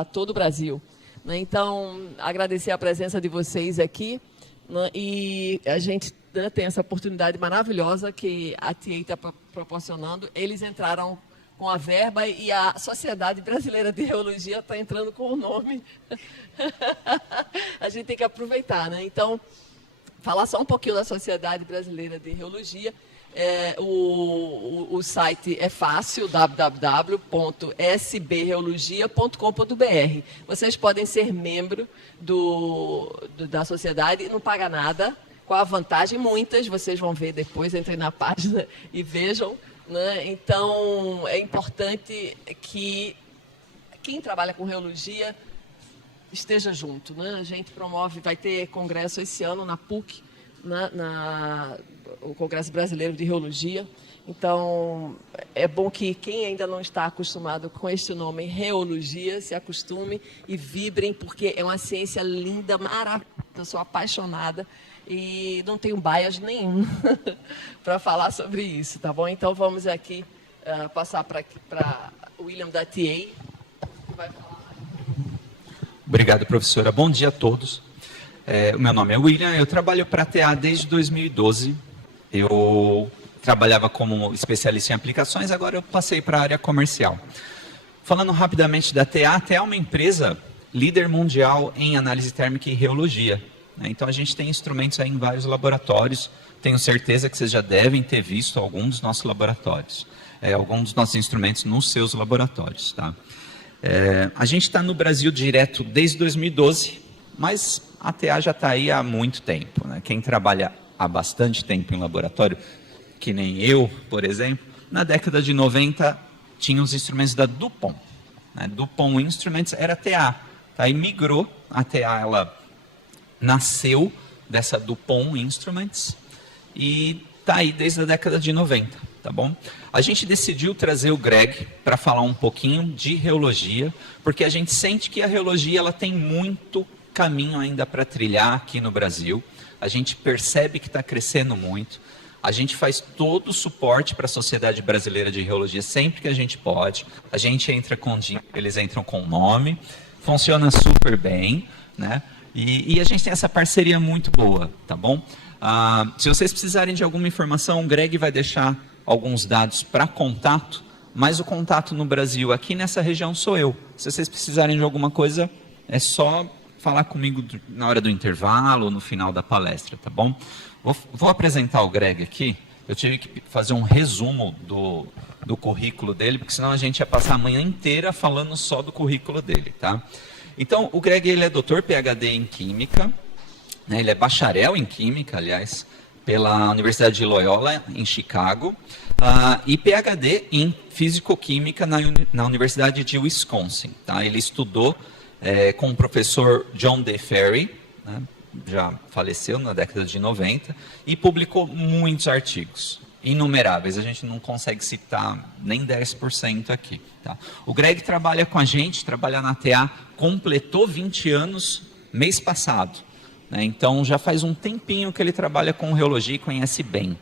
a todo o Brasil. Né? Então, agradecer a presença de vocês aqui, né? E a gente, né, tem essa oportunidade maravilhosa que a TA está proporcionando. Eles entraram com a verba e a Sociedade Brasileira de Reologia está entrando com o nome. A gente tem que aproveitar, né? Então, falar só um pouquinho da Sociedade Brasileira de Reologia. O site é fácil, www.sbreologia.com.br. Vocês podem ser membro da sociedade e não paga nada. Qual a vantagem? Muitas, vocês vão ver depois, entrem na página e vejam. Né? Então, é importante que quem trabalha com reologia esteja junto. Né? A gente promove, vai ter congresso esse ano na PUC, o Congresso Brasileiro de Reologia. Então, é bom que quem ainda não está acostumado com este nome, Reologia, se acostume e vibrem, porque é uma ciência linda, maravilhosa, eu sou apaixonada e não tenho bias nenhum para falar sobre isso, tá bom? Então, vamos aqui passar para o William da TA, que vai falar. Obrigado, professora. Bom dia a todos. O meu nome é William, eu trabalho para a TA desde 2012. Eu trabalhava como especialista em aplicações, agora eu passei para a área comercial. Falando rapidamente da TA, a TA é uma empresa líder mundial em análise térmica e reologia. Então a gente tem instrumentos aí em vários laboratórios, tenho certeza que vocês já devem ter visto algum dos nossos laboratórios, alguns dos nossos instrumentos nos seus laboratórios. Tá? A gente está no Brasil direto desde 2012, mas a TA já está aí há muito tempo. Né? Quem trabalha há bastante tempo em laboratório, que nem eu, por exemplo, na década de 90 tinha os instrumentos da DuPont. Né? DuPont Instruments era a TA. Tá? E migrou, a TA ela nasceu dessa DuPont Instruments e está aí desde a década de 90. Tá bom? A gente decidiu trazer o Greg para falar um pouquinho de reologia, porque a gente sente que a reologia ela tem muito caminho ainda para trilhar aqui no Brasil. A gente percebe que está crescendo muito. A gente faz todo o suporte para a Sociedade Brasileira de Reologia sempre que a gente pode. A gente entra com dinheiro, eles entram com nome. Funciona super bem, né? E a gente tem essa parceria muito boa, tá bom? Se vocês precisarem de alguma informação, o Greg vai deixar alguns dados para contato, mas o contato no Brasil, aqui nessa região, sou eu. Se vocês precisarem de alguma coisa, é só falar comigo na hora do intervalo ou no final da palestra, tá bom? Vou apresentar o Greg aqui. Eu tive que fazer um resumo do currículo dele, porque senão a gente ia passar a manhã inteira falando só do currículo dele, tá? Então, o Greg ele é doutor Ph.D. em Química, né? Ele é bacharel em Química, aliás, pela Universidade de Loyola, em Chicago, e Ph.D. em Físico-Química na Universidade de Wisconsin. Tá? Ele estudou com o professor John D. Ferry, né? Já faleceu na década de 90, e publicou muitos artigos, inumeráveis, a gente não consegue citar nem 10% aqui. Tá? O Greg trabalha com a gente, trabalha na TA, completou 20 anos mês passado. Né? Então já faz um tempinho que ele trabalha com reologia e conhece bem.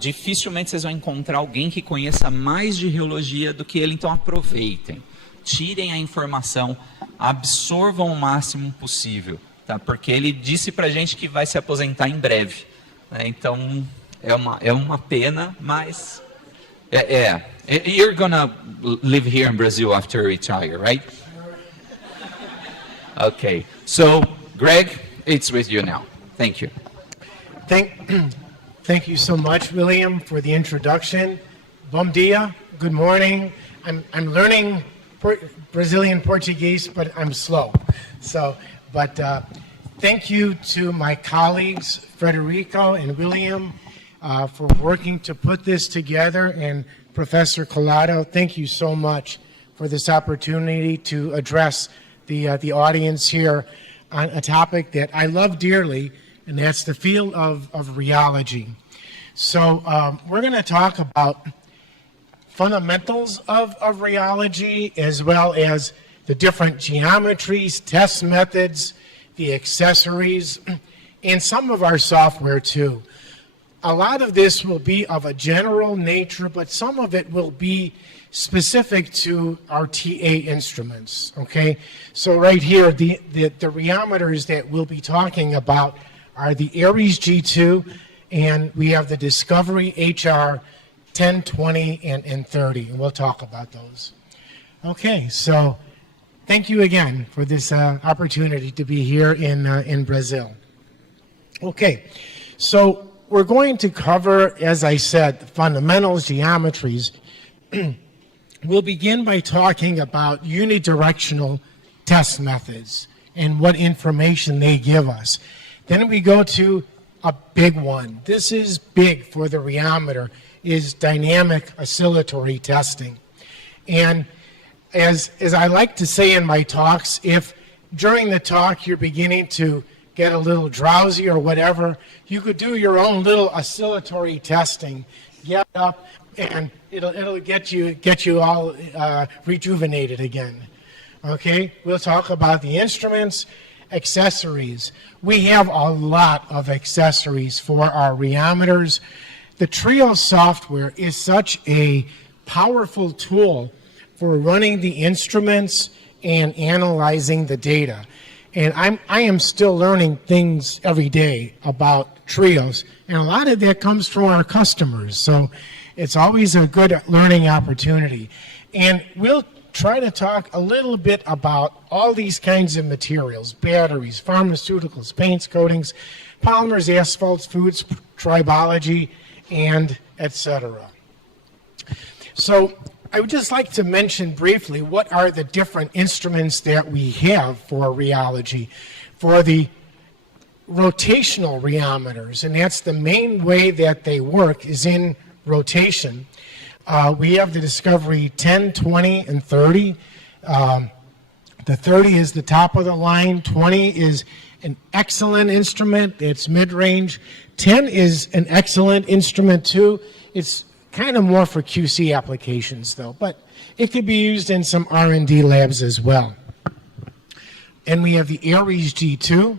Dificilmente vocês vão encontrar alguém que conheça mais de reologia do que ele, então aproveitem. Tirem a informação, absorvam o máximo possível. Tá? Porque ele disse para a gente que vai se aposentar em breve. Né? Então é uma pena, mas... You're gonna live here in Brazil after you retire, right? Okay. So, Greg, it's with you now. Thank you. Thank you so much, William, for the introduction. Bom dia. Good morning. I'm learning Brazilian Portuguese, but I'm slow. But thank you to my colleagues, Frederico and William, for working to put this together, and Professor Collado, thank you so much for this opportunity to address the audience here on a topic that I love dearly, and that's the field of rheology. So we're going to talk about fundamentals of rheology, as well as the different geometries, test methods, the accessories, and some of our software too. A lot of this will be of a general nature, but some of it will be specific to our TA instruments, okay? So right here, the rheometers that we'll be talking about are the Aries G2, and we have the Discovery HR 10, 20, and 30, and we'll talk about those. Okay, so thank you again for this opportunity to be here in Brazil. Okay, so we're going to cover, as I said, the fundamentals, geometries. We'll begin by talking about unidirectional test methods and what information they give us. Then we go to a big one. This is big for the rheometer, is dynamic oscillatory testing. And as I like to say in my talks, if during the talk you're beginning to get a little drowsy or whatever, you could do your own little oscillatory testing. Get up, and it'll get you all rejuvenated again. Okay, we'll talk about the instruments, accessories. We have a lot of accessories for our rheometers. The Trio software is such a powerful tool for running the instruments and analyzing the data. And I am still learning things every day about trios, and a lot of that comes from our customers. So it's always a good learning opportunity. And we'll try to talk a little bit about all these kinds of materials: batteries, pharmaceuticals, paints, coatings, polymers, asphalts, foods, tribology, and etc. So I would just like to mention briefly what are the different instruments that we have for rheology. For the rotational rheometers, and that's the main way that they work is in rotation. We have the Discovery 10, 20, and 30. The 30 is the top of the line. 20 is an excellent instrument. It's mid-range. 10 is an excellent instrument too. It's kind of more for QC applications though, but it could be used in some R&D labs as well. And we have the Aries G2.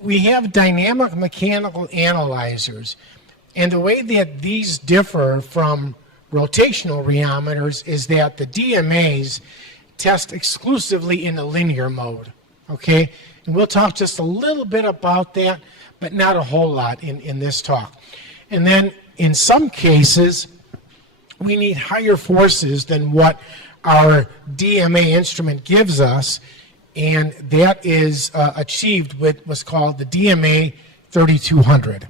We have dynamic mechanical analyzers. And the way that these differ from rotational rheometers is that the DMAs test exclusively in a linear mode, okay? And we'll talk just a little bit about that, but not a whole lot in this talk. And then in some cases, we need higher forces than what our DMA instrument gives us, and that is achieved with what's called the DMA 3200.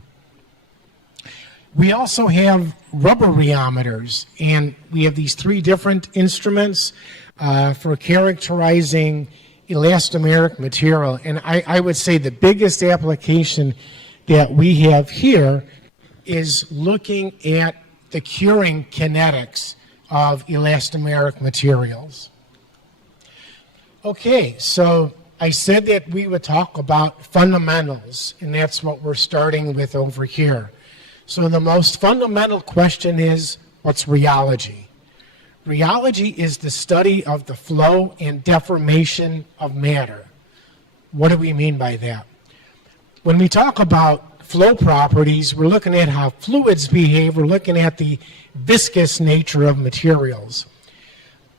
We also have rubber rheometers, and we have these three different instruments for characterizing elastomeric material. And I would say the biggest application that we have here is looking at the curing kinetics of elastomeric materials. Okay, so I said that we would talk about fundamentals, and that's what we're starting with over here. So the most fundamental question is, what's rheology? Rheology is the study of the flow and deformation of matter. What do we mean by that? When we talk about flow properties, we're looking at how fluids behave, we're looking at the viscous nature of materials.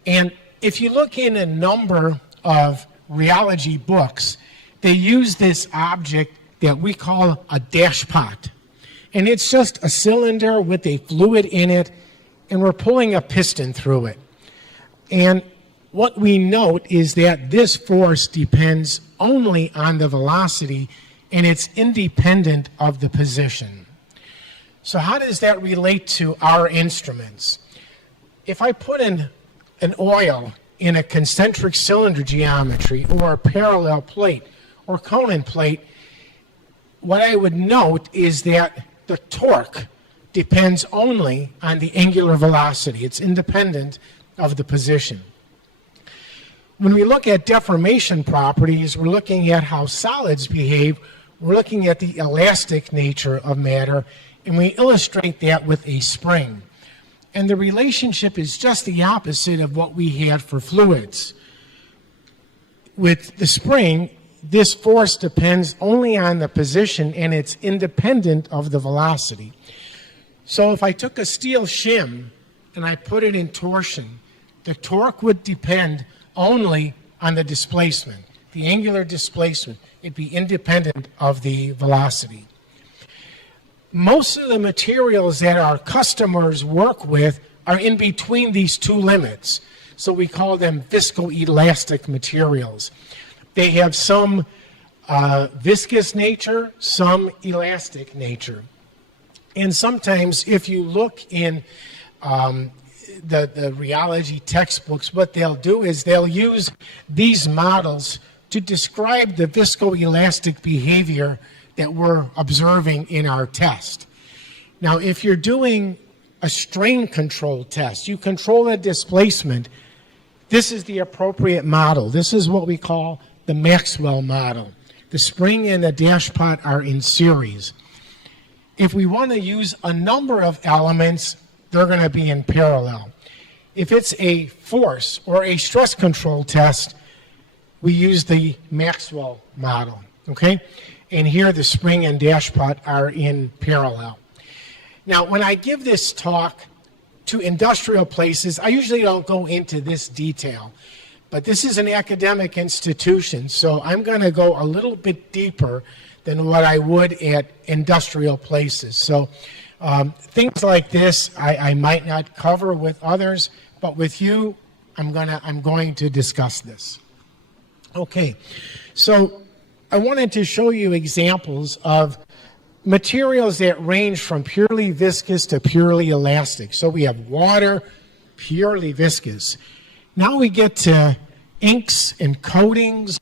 And if you look in a number of rheology books, they use this object that we call a dashpot. And it's just a cylinder with a fluid in it, and we're pulling a piston through it. And what we note is that this force depends only on the velocity, and it's independent of the position. So how does that relate to our instruments? If I put in an oil in a concentric cylinder geometry or a parallel plate or Conan plate, what I would note is that the torque depends only on the angular velocity. It's independent of the position. When we look at deformation properties, we're looking at how solids behave. We're looking at the elastic nature of matter, and we illustrate that with a spring. And the relationship is just the opposite of what we had for fluids. With the spring, this force depends only on the position, and it's independent of the velocity. So if I took a steel shim and I put it in torsion, the torque would depend only on the displacement, the angular displacement. It'd be independent of the velocity. Most of the materials that our customers work with are in between these two limits. So we call them viscoelastic materials. They have some viscous nature, some elastic nature. And sometimes if you look in the rheology textbooks, what they'll do is they'll use these models to describe the viscoelastic behavior that we're observing in our test. Now, if you're doing a strain control test, you control the displacement, this is the appropriate model. This is what we call the Maxwell model. The spring and the dashpot are in series. If we want to use a number of elements, they're going to be in parallel. If it's a force or a stress control test, we use the Maxwell model, okay? And here the spring and dashpot are in parallel. Now, when I give this talk to industrial places, I usually don't go into this detail, but this is an academic institution, so I'm going to go a little bit deeper than what I would at industrial places. So things like this I might not cover with others, but with you, I'm going to discuss this. Okay, so I wanted to show you examples of materials that range from purely viscous to purely elastic. So we have water, purely viscous. Now we get to inks and coatings.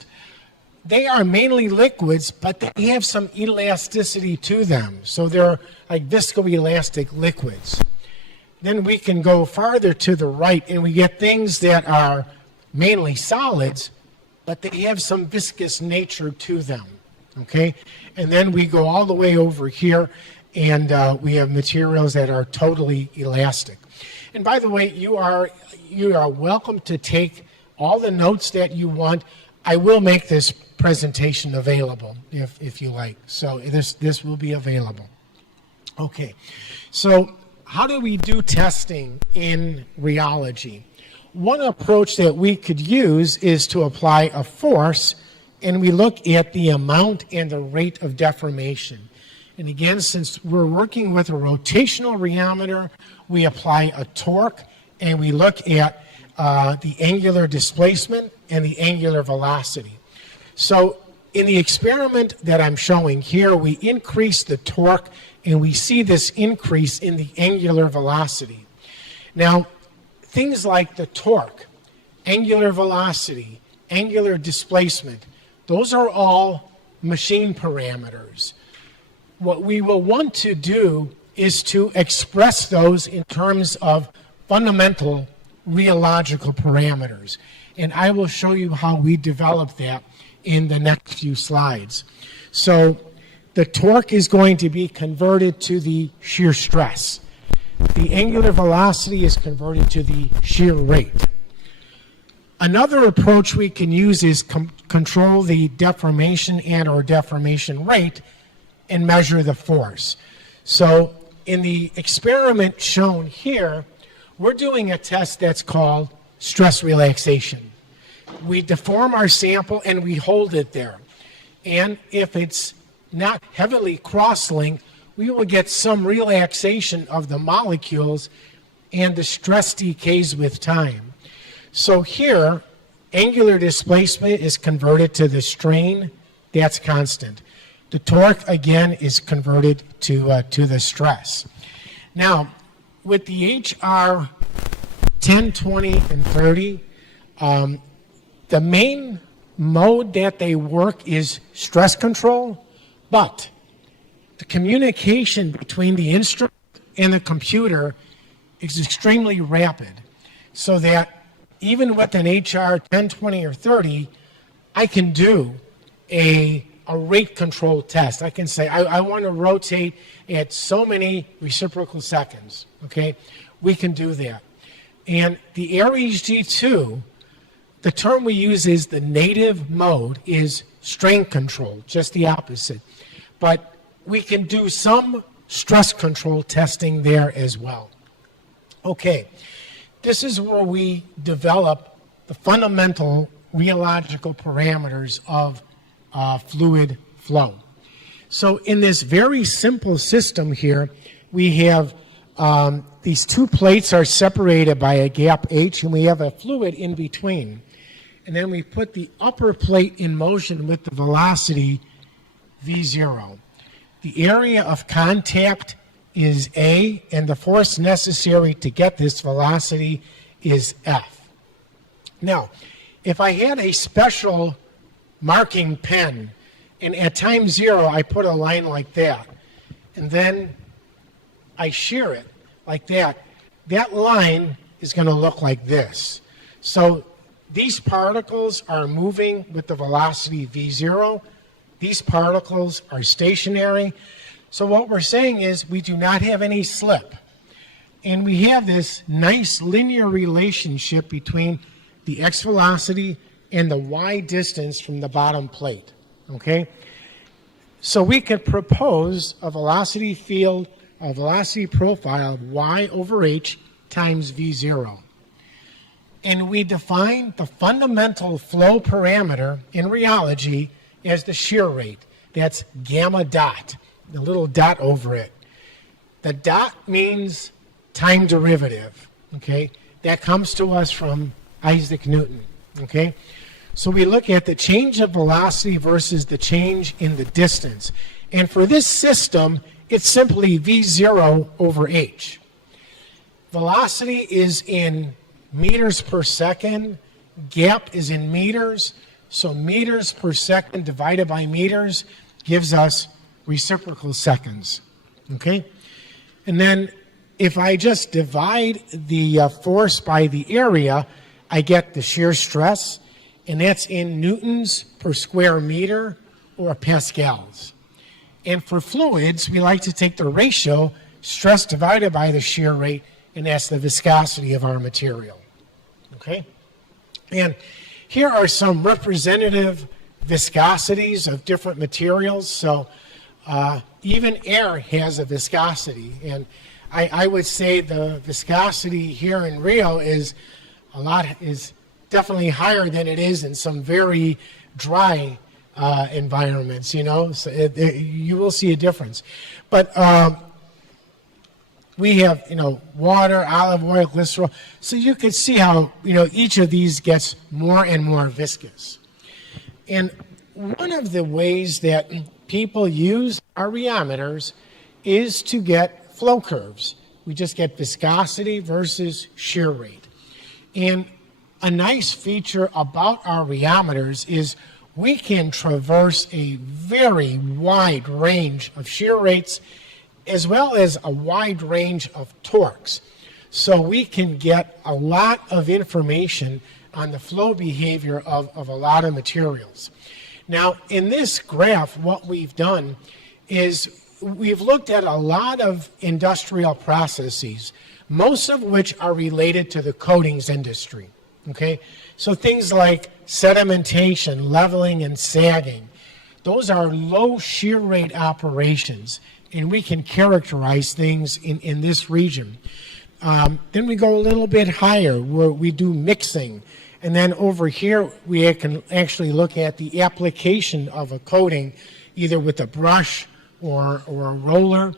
They are mainly liquids, but they have some elasticity to them. So they're like viscoelastic liquids. Then we can go farther to the right and we get things that are mainly solids, but they have some viscous nature to them, okay? And then we go all the way over here and we have materials that are totally elastic. And by the way, you are welcome to take all the notes that you want. I will make this presentation available if you like. So this will be available. Okay, so how do we do testing in rheology? One approach that we could use is to apply a force, and we look at the amount and the rate of deformation. And again, since we're working with a rotational rheometer, we apply a torque, and we look at the angular displacement and the angular velocity. So in the experiment that I'm showing here, we increase the torque, and we see this increase in the angular velocity. Now, things like the torque, angular velocity, angular displacement, those are all machine parameters. What we will want to do is to express those in terms of fundamental rheological parameters. And I will show you how we develop that in the next few slides. So the torque is going to be converted to the shear stress. The angular velocity is converted to the shear rate. Another approach we can use is control the deformation and or deformation rate and measure the force. So in the experiment shown here, we're doing a test that's called stress relaxation. We deform our sample and we hold it there. And if it's not heavily cross-linked, we will get some relaxation of the molecules and the stress decays with time. So here, angular displacement is converted to the strain, that's constant. The torque, again, is converted to the stress. Now, with the HR 10, 20, and 30, the main mode that they work is stress control, but the communication between the instrument and the computer is extremely rapid, so that even with an HR 10, 20, or 30, I can do a rate control test. I can say, I want to rotate at so many reciprocal seconds, okay? We can do that. And the Aries G2, the term we use is the native mode is strain control, just the opposite. But we can do some stress control testing there as well. Okay, this is where we develop the fundamental rheological parameters of fluid flow. So in this very simple system here, we have these two plates are separated by a gap H, and we have a fluid in between. And then we put the upper plate in motion with the velocity V0. The area of contact is A, and the force necessary to get this velocity is F. Now, if I had a special marking pen, and at time 0 I put a line like that, and then I shear it like that, that line is going to look like this. So these particles are moving with the velocity V0. These particles are stationary. So what we're saying is we do not have any slip. And we have this nice linear relationship between the x velocity and the y distance from the bottom plate. Okay? So we could propose a velocity field, a velocity profile of y over h times v0. And we define the fundamental flow parameter in rheology as the shear rate. That's gamma dot, the little dot over it. The dot means time derivative, okay? That comes to us from Isaac Newton, okay? So we look at the change of velocity versus the change in the distance. And for this system, it's simply v0 over h. Velocity is in meters per second. Gap is in meters. So meters per second divided by meters gives us reciprocal seconds, okay? And then if I just divide the force by the area, I get the shear stress, and that's in newtons per square meter or pascals. And for fluids, we like to take the ratio, stress divided by the shear rate, and that's the viscosity of our material, okay? And here are some representative viscosities of different materials. So even air has a viscosity, and I would say the viscosity here in Rio is definitely higher than it is in some very dry environments, you know. So you will see a difference. But we have, you know, water, olive oil, glycerol. So you can see how, you know, each of these gets more and more viscous. And one of the ways that people use our rheometers is to get flow curves. We just get viscosity versus shear rate. And a nice feature about our rheometers is we can traverse a very wide range of shear rates as well as a wide range of torques. So we can get a lot of information on the flow behavior of a lot of materials. Now, in this graph, what we've done is we've looked at a lot of industrial processes, most of which are related to the coatings industry, okay? So things like sedimentation, leveling, and sagging. Those are low shear rate operations, and we can characterize things in this region. Then we go a little bit higher where we do mixing. And then over here, we can actually look at the application of a coating, either with a brush or a roller.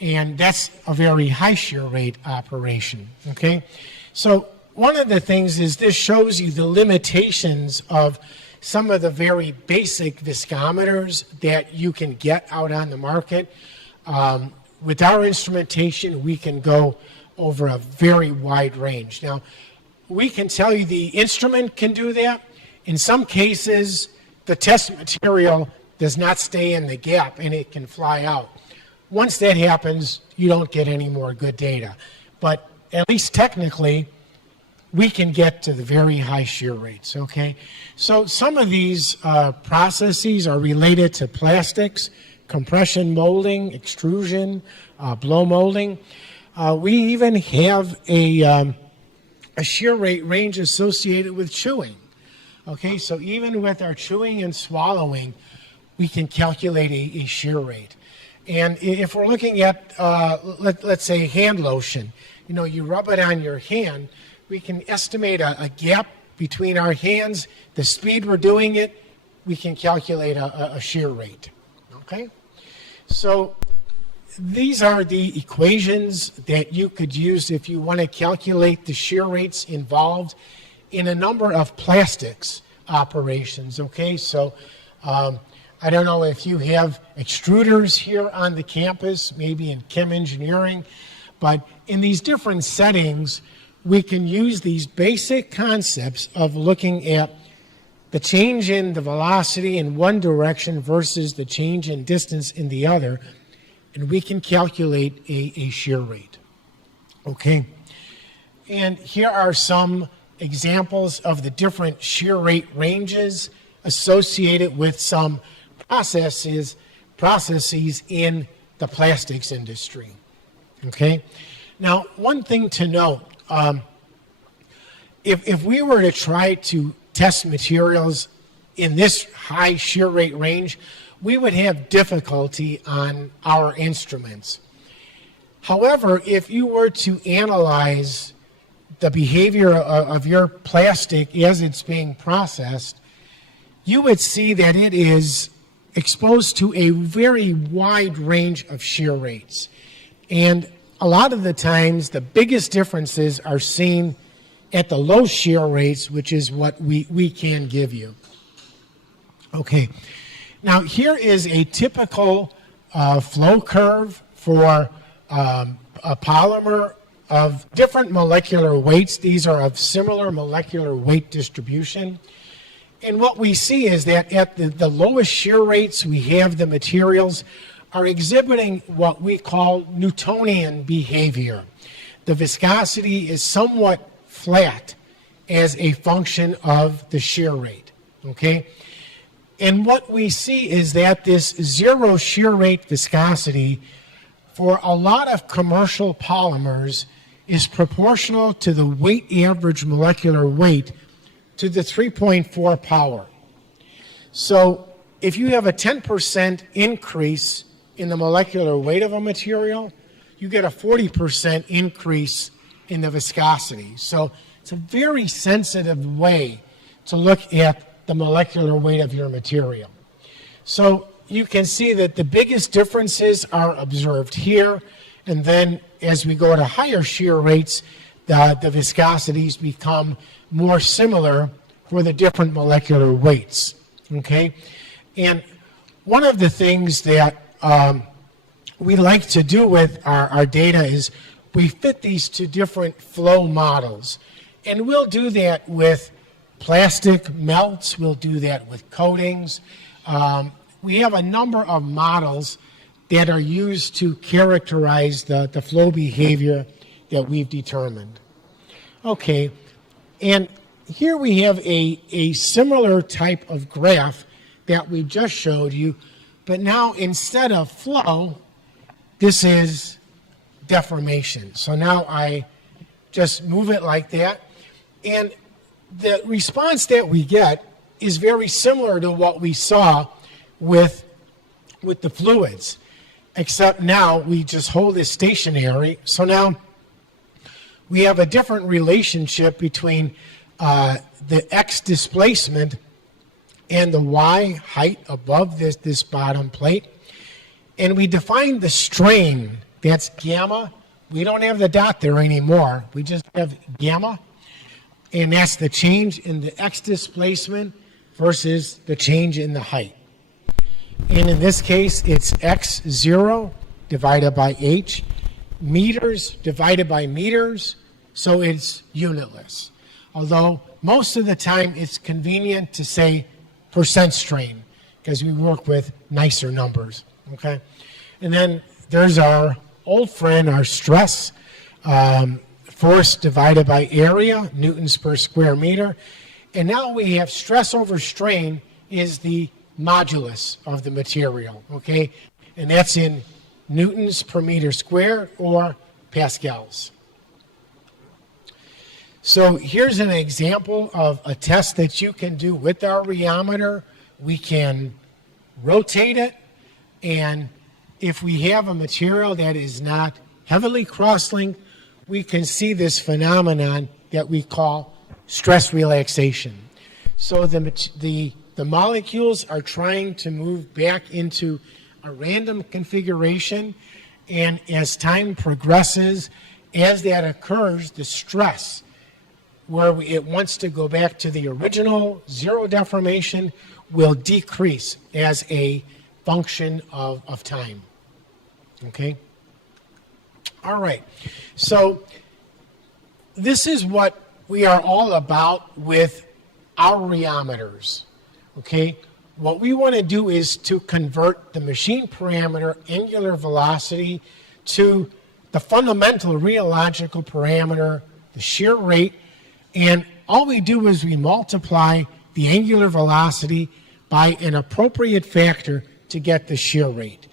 And that's a very high shear rate operation, okay? So one of the things is this shows you the limitations of some of the very basic viscometers that you can get out on the market. With our instrumentation, we can go over a very wide range. Now, we can tell you the instrument can do that. In some cases, the test material does not stay in the gap and it can fly out. Once that happens, you don't get any more good data. But at least technically, we can get to the very high shear rates, okay? So some of these processes are related to plastics, compression molding, extrusion, blow molding. We even have a shear rate range associated with chewing. Okay, so even with our chewing and swallowing, we can calculate a shear rate. And if we're looking at, let's say, hand lotion, you rub it on your hand, we can estimate a gap between our hands, the speed we're doing it, we can calculate a shear rate. Okay? So these are the equations that you could use if you want to calculate the shear rates involved in a number of plastics operations. Okay, so I don't know if you have extruders here on the campus, maybe in chem engineering, but in these different settings, we can use these basic concepts of looking at the change in the velocity in one direction versus the change in distance in the other, and we can calculate a shear rate. Okay, and here are some examples of the different shear rate ranges associated with some processes in the plastics industry. Okay, now one thing to note, if we were to try to test materials in this high shear rate range, we would have difficulty on our instruments. However, if you were to analyze the behavior of your plastic as it's being processed, you would see that it is exposed to a very wide range of shear rates. And a lot of the times, the biggest differences are seen at the low shear rates, which is what we can give you. Okay, now here is a typical flow curve for a polymer of different molecular weights. These are of similar molecular weight distribution. And what we see is that at the lowest shear rates, we have the materials are exhibiting what we call Newtonian behavior. The viscosity is somewhat flat as a function of the shear rate, okay? And what we see is that this zero shear rate viscosity for a lot of commercial polymers is proportional to the weight average molecular weight to the 3.4 power. So if you have a 10% increase in the molecular weight of a material, you get a 40% increase in the viscosity. So it's a very sensitive way to look at the molecular weight of your material. So you can see that the biggest differences are observed here, and then as we go to higher shear rates, the viscosities become more similar for the different molecular weights. Okay, and one of the things that we like to do with our data is we fit these to different flow models, and we'll do that with plastic melts, we'll do that with coatings. We have a number of models that are used to characterize the flow behavior that we've determined. Okay, and here we have a similar type of graph that we just showed you, but now instead of flow, this is deformation. So now I just move it like that, and the response that we get is very similar to what we saw with the fluids, except now we just hold it stationary. So now we have a different relationship between the x displacement and the y height above this bottom plate. And we define the strain, that's gamma. We don't have the dot there anymore. We just have gamma. And that's the change in the x displacement versus the change in the height. And in this case, it's x0 divided by h, meters divided by meters, so it's unitless. Although most of the time it's convenient to say percent strain because we work with nicer numbers, okay? And then there's our old friend, our stress, force divided by area, newtons per square meter. And now we have stress over strain is the modulus of the material, okay? And that's in newtons per meter squared or pascals. So here's an example of a test that you can do with our rheometer. We can rotate it, and if we have a material that is not heavily cross-linked, we can see this phenomenon that we call stress relaxation. So the molecules are trying to move back into a random configuration, and as time progresses, as that occurs, the stress where it wants to go back to the original zero deformation will decrease as a function of time. Okay? All right. So this is what we are all about with our rheometers. Okay? What we want to do is to convert the machine parameter angular velocity to the fundamental rheological parameter, the shear rate, and all we do is we multiply the angular velocity by an appropriate factor to get the shear rate.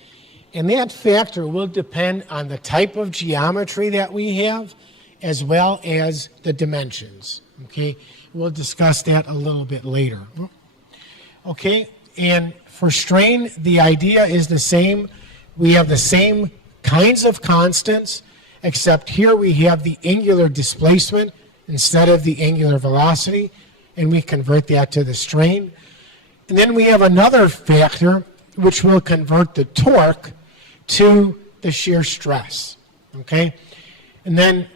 And that factor will depend on the type of geometry that we have as well as the dimensions. Okay? We'll discuss that a little bit later. Okay? And for strain, the idea is the same. We have the same kinds of constants, except here we have the angular displacement instead of the angular velocity, and we convert that to the strain. And then we have another factor which will convert the torque to the shear stress. Okay? And then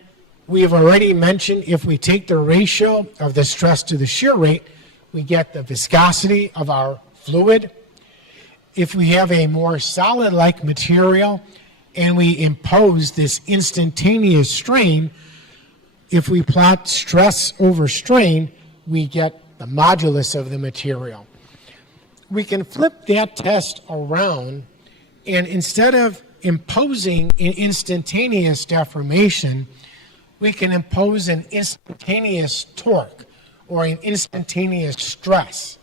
we have already mentioned if we take the ratio of the stress to the shear rate, we get the viscosity of our fluid. If we have a more solid-like material and we impose this instantaneous strain, if we plot stress over strain, we get the modulus of the material. We can flip that test around, and instead of imposing an instantaneous deformation, we can impose an instantaneous torque or an instantaneous stress.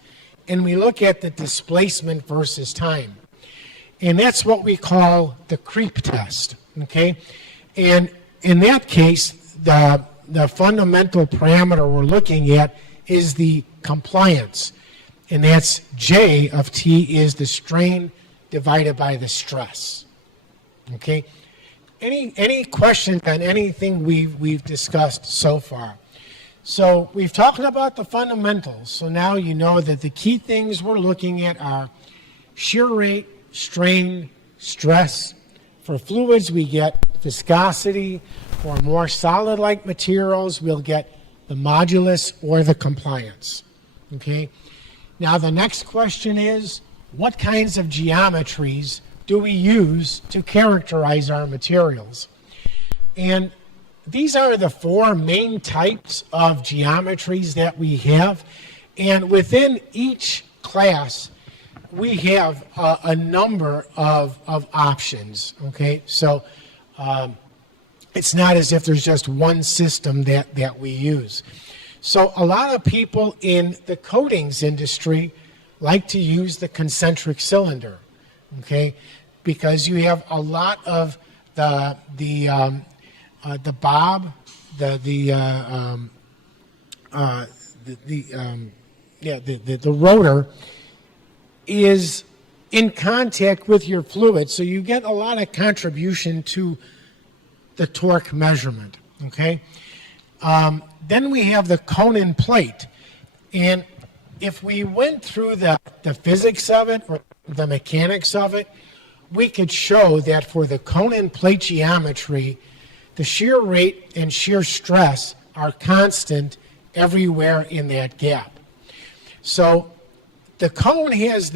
And we look at the displacement versus time. And that's what we call the creep test. Okay? And in that case, the fundamental parameter we're looking at is the compliance. And that's J of T is the strain divided by the stress. Okay? Any questions on anything we've discussed so far? So we've talked about the fundamentals. So now you know that the key things we're looking at are shear rate, strain, stress. For fluids, we get viscosity. For more solid-like materials, we'll get the modulus or the compliance. Okay? Now the next question is, what kinds of geometries do we use to characterize our materials? And these are the four main types of geometries that we have. And within each class, we have a number of options. Okay? So it's not as if there's just one system that we use. So a lot of people in the coatings industry like to use the concentric cylinder, okay? Because you have a lot of the bob, the rotor is in contact with your fluid, so you get a lot of contribution to the torque measurement, okay? Then we have the cone and plate, and if we went through the physics of it or the mechanics of it, we could show that for the cone and plate geometry, the shear rate and shear stress are constant everywhere in that gap. So the cone has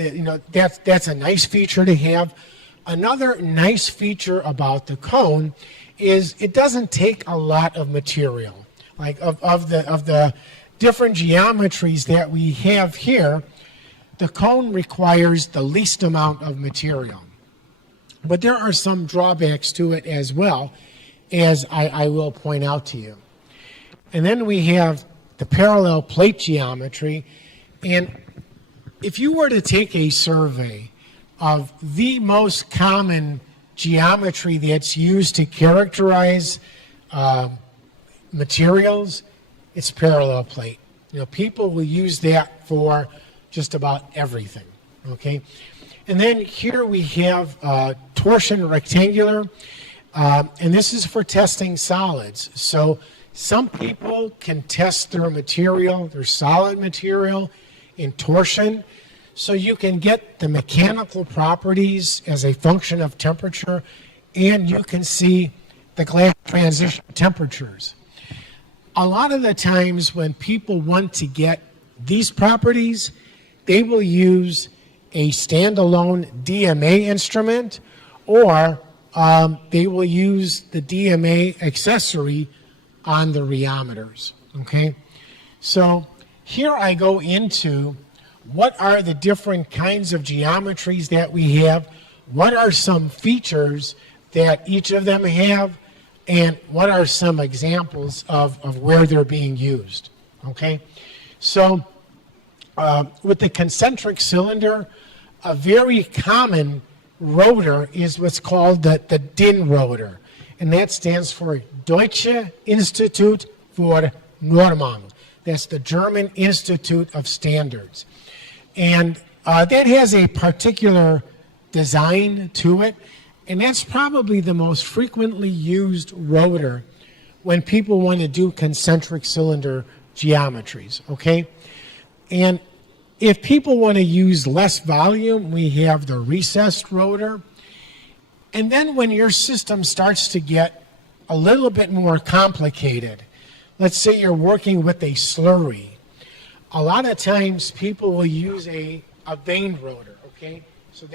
that's a nice feature to have. Another nice feature about the cone is it doesn't take a lot of material. Like of the different geometries that we have here, the cone requires the least amount of material. But there are some drawbacks to it as well, as I will point out to you. And then we have the parallel plate geometry. And if you were to take a survey of the most common geometry that's used to characterize materials, it's parallel plate. You know, people will use that for just about everything, okay? And then here we have torsion rectangular. And this is for testing solids. So some people can test their material, their solid material, in torsion. So you can get the mechanical properties as a function of temperature, and you can see the glass transition temperatures. A lot of the times when people want to get these properties, they will use a standalone DMA instrument, or they will use the DMA accessory on the rheometers, okay? So here I go into what are the different kinds of geometries that we have, what are some features that each of them have, and what are some examples of where they're being used, okay? So with the concentric cylinder, a very common rotor is what's called the DIN rotor, and that stands for Deutsche Institut für Normung. That's the German Institute of Standards. And that has a particular design to it, and that's probably the most frequently used rotor when people want to do concentric cylinder geometries, okay? And if people want to use less volume, we have the recessed rotor. And then when your system starts to get a little bit more complicated, let's say you're working with a slurry, a lot of times people will use a vane rotor, okay? So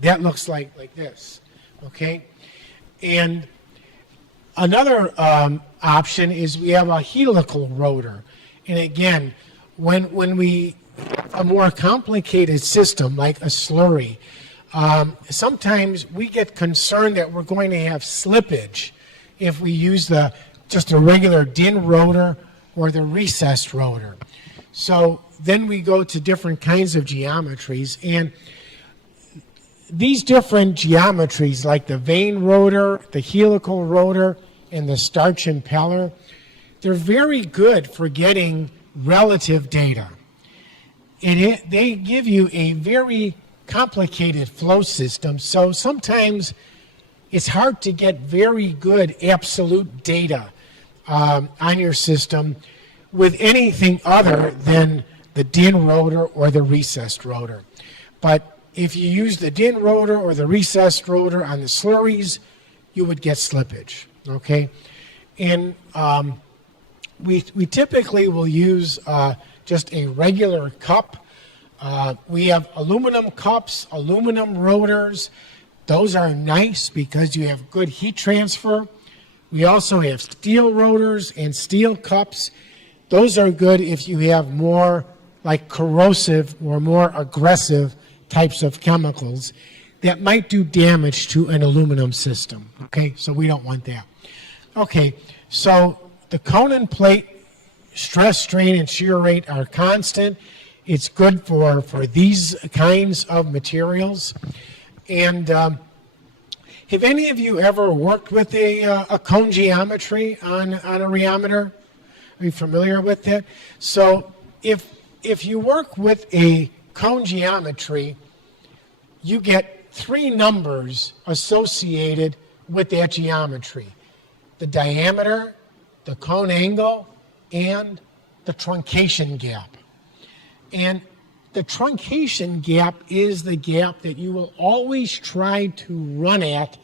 that looks like this, okay? And another option is we have a helical rotor. And again, when we a more complicated system like a slurry, sometimes we get concerned that we're going to have slippage if we use just a regular DIN rotor or the recessed rotor. So then we go to different kinds of geometries, and these different geometries like the vane rotor, the helical rotor, and the starch impeller, they're very good for getting relative data. And they give you a very complicated flow system, so sometimes it's hard to get very good absolute data on your system with anything other than the DIN rotor or the recessed rotor. But if you use the DIN rotor or the recessed rotor on the slurries, you would get slippage, okay? And we typically will use just a regular cup. We have aluminum cups, aluminum rotors. Those are nice because you have good heat transfer. We also have steel rotors and steel cups. Those are good if you have more like corrosive or more aggressive types of chemicals that might do damage to an aluminum system, okay? So we don't want that. Okay, so the cone and plate stress, strain, and shear rate are constant. It's good for these kinds of materials. And have any of you ever worked with a cone geometry on a rheometer? Are you familiar with that? So if you work with a cone geometry, you get 3 numbers associated with that geometry: the diameter, the cone angle, and the truncation gap. And the truncation gap is the gap that you will always try to run at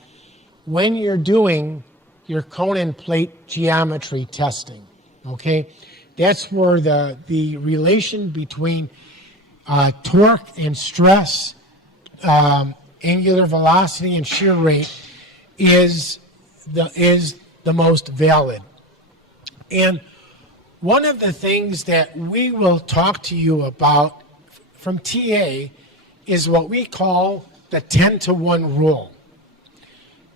when you're doing your cone and plate geometry testing, okay? That's where the relation between torque and stress, angular velocity and shear rate is the most valid. And one of the things that we will talk to you about from TA is what we call the 10-to-1 rule.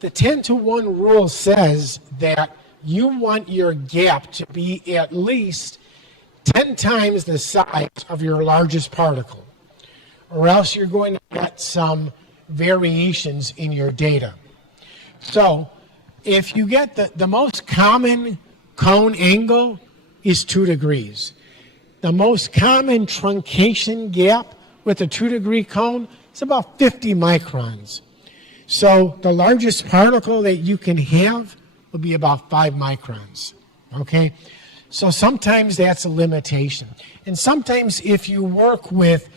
The 10-to-1 rule says that you want your gap to be at least 10 times the size of your largest particle, or else you're going to get some variations in your data. So if you get the most common cone angle is 2 degrees. The most common truncation gap with a 2-degree cone is about 50 microns. So the largest particle that you can have will be about 5 microns, okay? So sometimes that's a limitation. And sometimes if you work with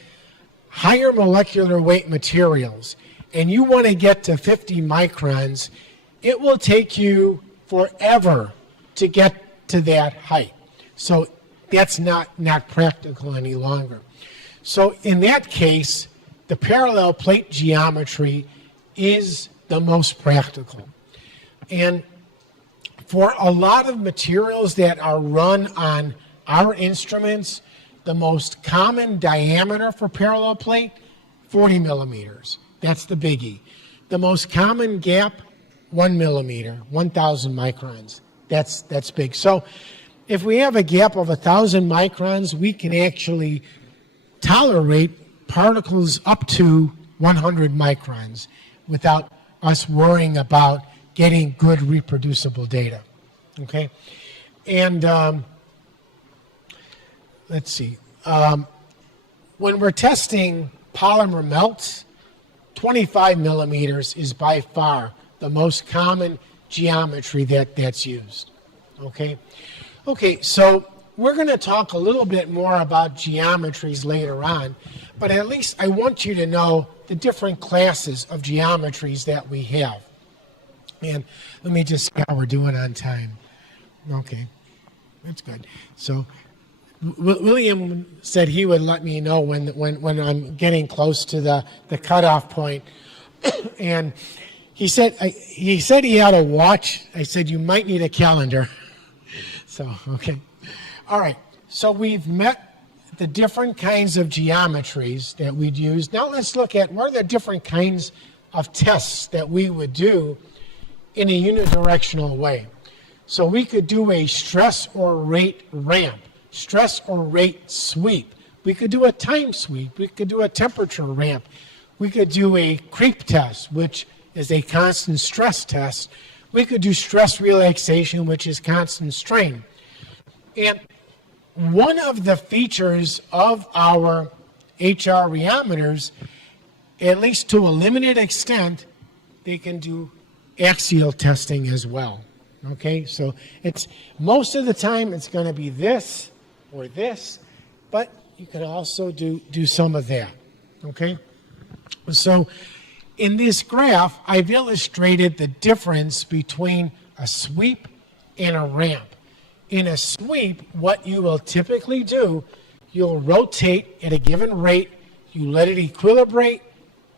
higher molecular weight materials and you want to get to 50 microns, it will take you forever to get to that height. So that's not practical any longer. So in that case, the parallel plate geometry is the most practical. And for a lot of materials that are run on our instruments, the most common diameter for parallel plate, 40 millimeters. That's the biggie. The most common gap, 1 millimeter, 1,000 microns. That's big. So if we have a gap of 1,000 microns, we can actually tolerate particles up to 100 microns without us worrying about getting good reproducible data. Okay? And let's see. When we're testing polymer melts, 25 millimeters is by far the most common geometry that's used. Okay? Okay, so we're going to talk a little bit more about geometries later on, but at least I want you to know the different classes of geometries that we have. And let me just see how we're doing on time. Okay, that's good. So William said he would let me know when I'm getting close to the cutoff point. And he said he had a watch. I said, you might need a calendar. So, okay. All right. So we've met the different kinds of geometries that we'd use. Now let's look at what are the different kinds of tests that we would do in a unidirectional way. So we could do a stress or rate ramp, stress or rate sweep. We could do a time sweep. We could do a temperature ramp. We could do a creep test, which is a constant stress test. We could do stress relaxation, which is constant strain. And one of the features of our HR rheometers, at least to a limited extent, they can do axial testing as well. Okay, so it's most of the time it's going to be this or this, but you can also do some of that. Okay, so in this graph, I've illustrated the difference between a sweep and a ramp. In a sweep, what you will typically do, you'll rotate at a given rate, you let it equilibrate,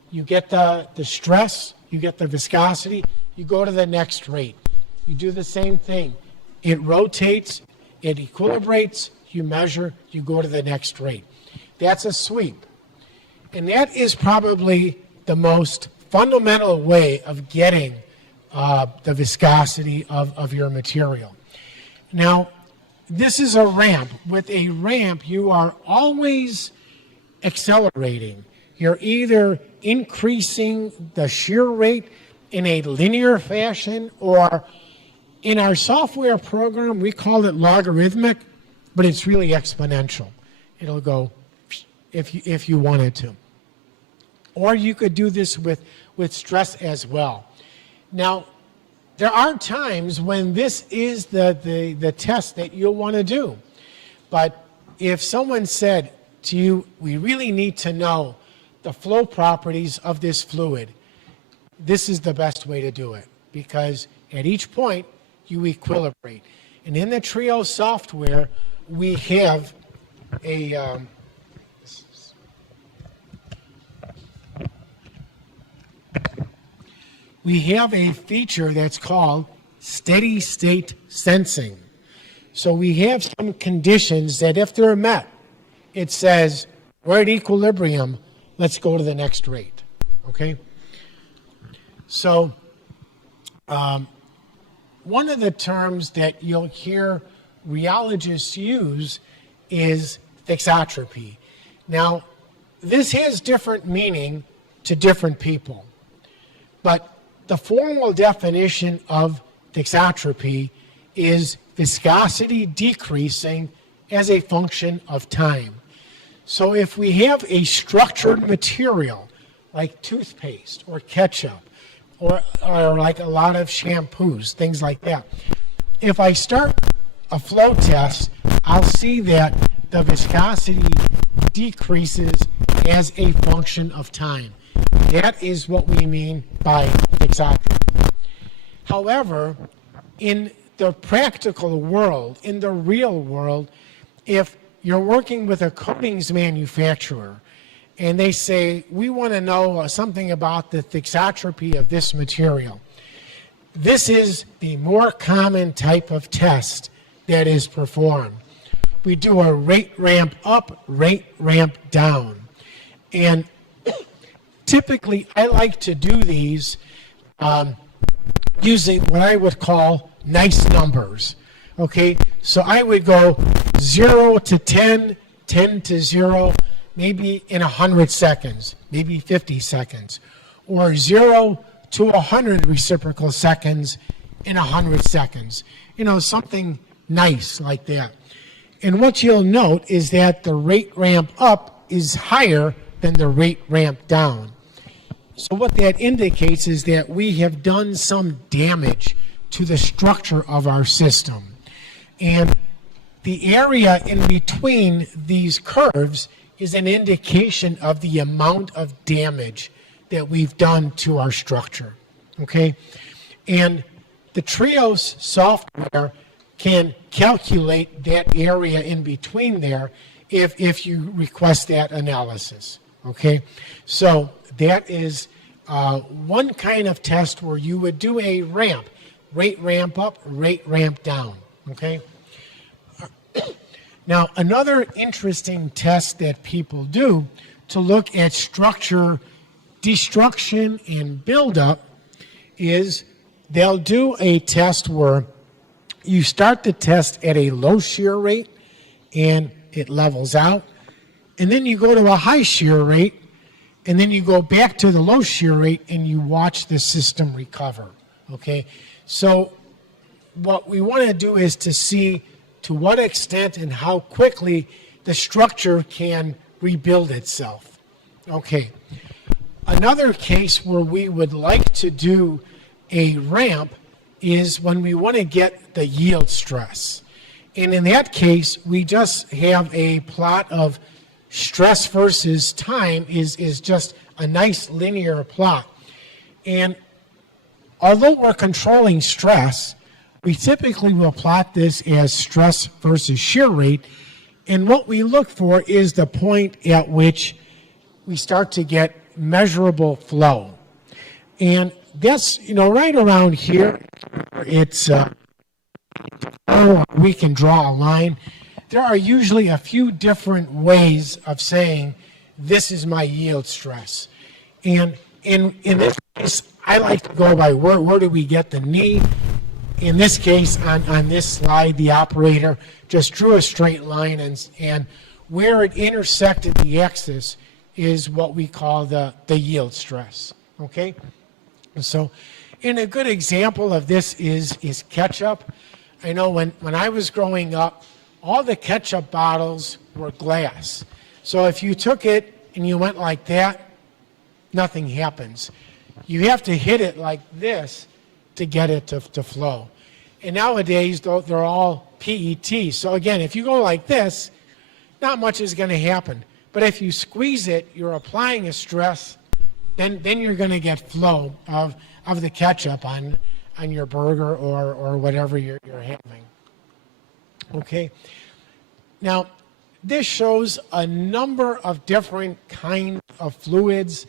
you get the stress, you get the viscosity, you go to the next rate. You do the same thing. It rotates, it equilibrates, you measure, you go to the next rate. That's a sweep. And that is probably the most fundamental way of getting the viscosity of your material. Now, this is a ramp. With a ramp, you are always accelerating. You're either increasing the shear rate in a linear fashion, or in our software program, we call it logarithmic, but it's really exponential. It'll go if you wanted to. Or you could do this with stress as well. Now, there are times when this is the test that you'll want to do. But if someone said to you, we really need to know the flow properties of this fluid, this is the best way to do it, because at each point you equilibrate. And in the TRIO software, we have a feature that's called steady state sensing. So we have some conditions that if they're met, it says we're at equilibrium, let's go to the next rate. Okay? So one of the terms that you'll hear rheologists use is thixotropy. Now, this has different meaning to different people, but the formal definition of thixotropy is viscosity decreasing as a function of time. So if we have a structured material like toothpaste or ketchup, or like a lot of shampoos, things like that. If I start a flow test, I'll see that the viscosity decreases as a function of time. That is what we mean by viscosity. However, in the practical world, in the real world, if you're working with a coatings manufacturer and they say, we want to know something about the thixotropy of this material, this is the more common type of test that is performed. We do a rate ramp up, rate ramp down. And typically, I like to do these using what I would call nice numbers. Okay, so I would go 0 to 10, 10 to 0, maybe in 100 seconds, maybe 50 seconds, or 0 to 100 reciprocal seconds in 100 seconds. You know, something nice like that. And what you'll note is that the rate ramp up is higher than the rate ramp down. So what that indicates is that we have done some damage to the structure of our system. And the area in between these curves is an indication of the amount of damage that we've done to our structure. Okay? And the TRIOS software can calculate that area in between there if you request that analysis. Okay? So that is one kind of test where you would do a ramp, rate ramp up, rate ramp down. Okay? Now, another interesting test that people do to look at structure destruction and buildup is they'll do a test where you start the test at a low shear rate and it levels out, and then you go to a high shear rate, and then you go back to the low shear rate and you watch the system recover. Okay, so what we want to do is to see to what extent and how quickly the structure can rebuild itself. Okay, another case where we would like to do a ramp is when we want to get the yield stress. And in that case, we just have a plot of stress versus time is just a nice linear plot. And although we're controlling stress, we typically will plot this as stress versus shear rate. And what we look for is the point at which we start to get measurable flow. And that's, right around here, it's, we can draw a line. There are usually a few different ways of saying, this is my yield stress. And in this case, I like to go by where do we get the knee. In this case, on this slide, the operator just drew a straight line, and where it intersected the axis is what we call the yield stress. Okay? So, and a good example of this is ketchup. I know when I was growing up, all the ketchup bottles were glass. So if you took it and you went like that, nothing happens. You have to hit it like this to get it to flow. And nowadays, they're all PET. So again, if you go like this, not much is going to happen. But if you squeeze it, you're applying a stress, then you're going to get flow of the ketchup on your burger or whatever you're having. Okay. Now, this shows a number of different kinds of fluids,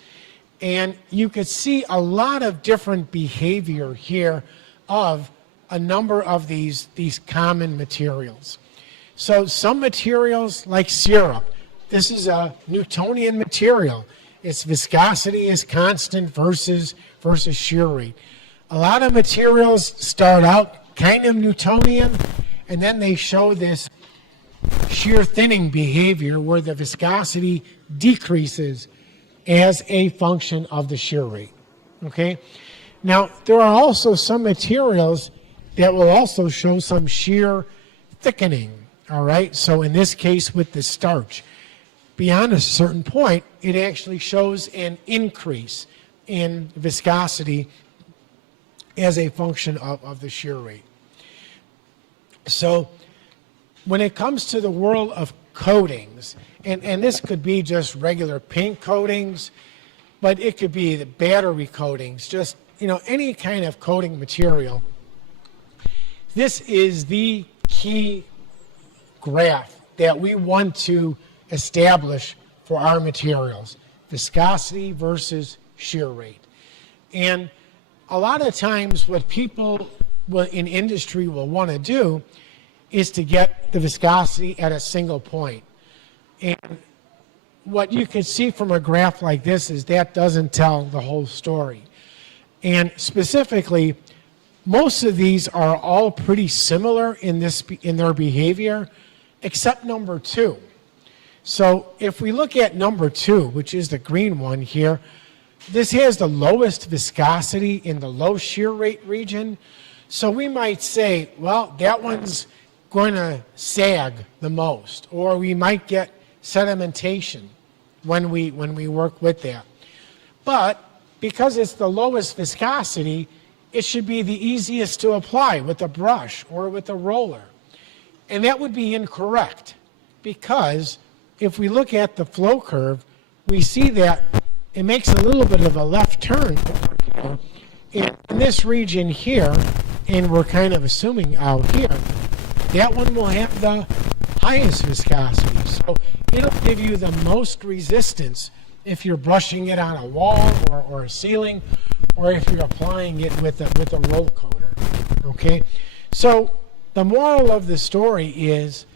and you could see a lot of different behavior here of a number of these common materials. So some materials like syrup, this is a Newtonian material. Its viscosity is constant versus shear rate. A lot of materials start out kind of Newtonian, and then they show this shear thinning behavior where the viscosity decreases as a function of the shear rate. Okay? Now, there are also some materials that will also show some shear thickening. All right? So in this case with the starch, beyond a certain point, it actually shows an increase in viscosity as a function of the shear rate. So when it comes to the world of coatings, and this could be just regular paint coatings, but it could be the battery coatings, just, you know, any kind of coating material. This is the key graph that we want to establish for our materials: viscosity versus shear rate. And a lot of times what people in industry will want to do is to get the viscosity at a single point. And what you can see from a graph like this is that doesn't tell the whole story. And specifically, most of these are all pretty similar in their behavior, except number 2. So if we look at number 2, which is the green one here, this has the lowest viscosity in the low shear rate region. So we might say, well, that one's going to sag the most, or we might get sedimentation when we work with that. But because it's the lowest viscosity, it should be the easiest to apply with a brush or with a roller. And that would be incorrect, because if we look at the flow curve, we see that it makes a little bit of a left turn over here. In this region here, and we're kind of assuming out here, that one will have the highest viscosity. So it'll give you the most resistance if you're brushing it on a wall or a ceiling, or if you're applying it with a roll coater. Okay? So the moral of the story is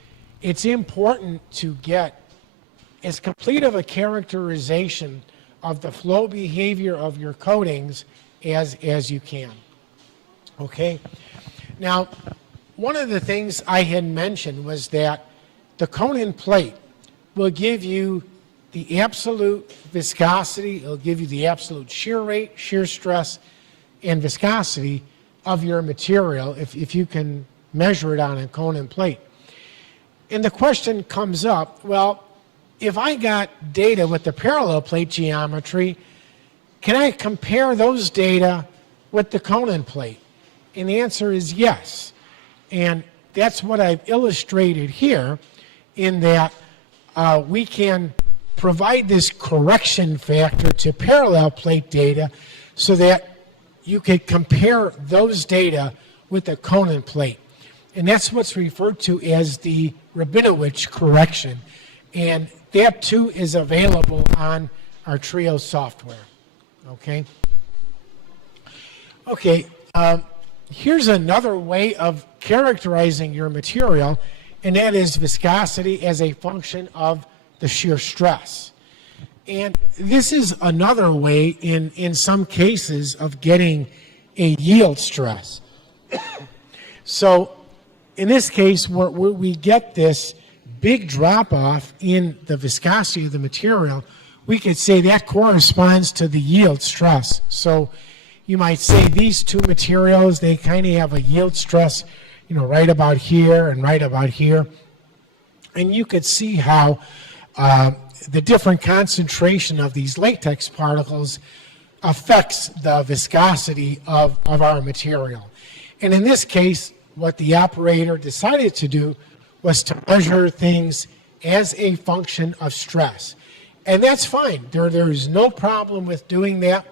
it's important to get as complete of a characterization of the flow behavior of your coatings as you can. Okay? Now, one of the things I had mentioned was that the Conan plate will give you the absolute viscosity, it'll give you the absolute shear rate, shear stress, and viscosity of your material if you can measure it on a Conan plate. And the question comes up, well, if I got data with the parallel plate geometry, can I compare those data with the Conan plate? And the answer is yes. And that's what I've illustrated here, in that we can provide this correction factor to parallel plate data so that you could compare those data with the Conan plate. And that's what's referred to as the Rabinowitz correction. And that too is available on our Trio software. Okay? Okay, here's another way of characterizing your material, and that is viscosity as a function of the shear stress. And this is another way in some cases of getting a yield stress. So in this case, where we get this big drop-off in the viscosity of the material, we could say that corresponds to the yield stress. So you might say these two materials, they kind of have a yield stress, you know, right about here and right about here. And you could see how the different concentration of these latex particles affects the viscosity of our material. And in this case, what the operator decided to do was to measure things as a function of stress. And that's fine. There is no problem with doing that.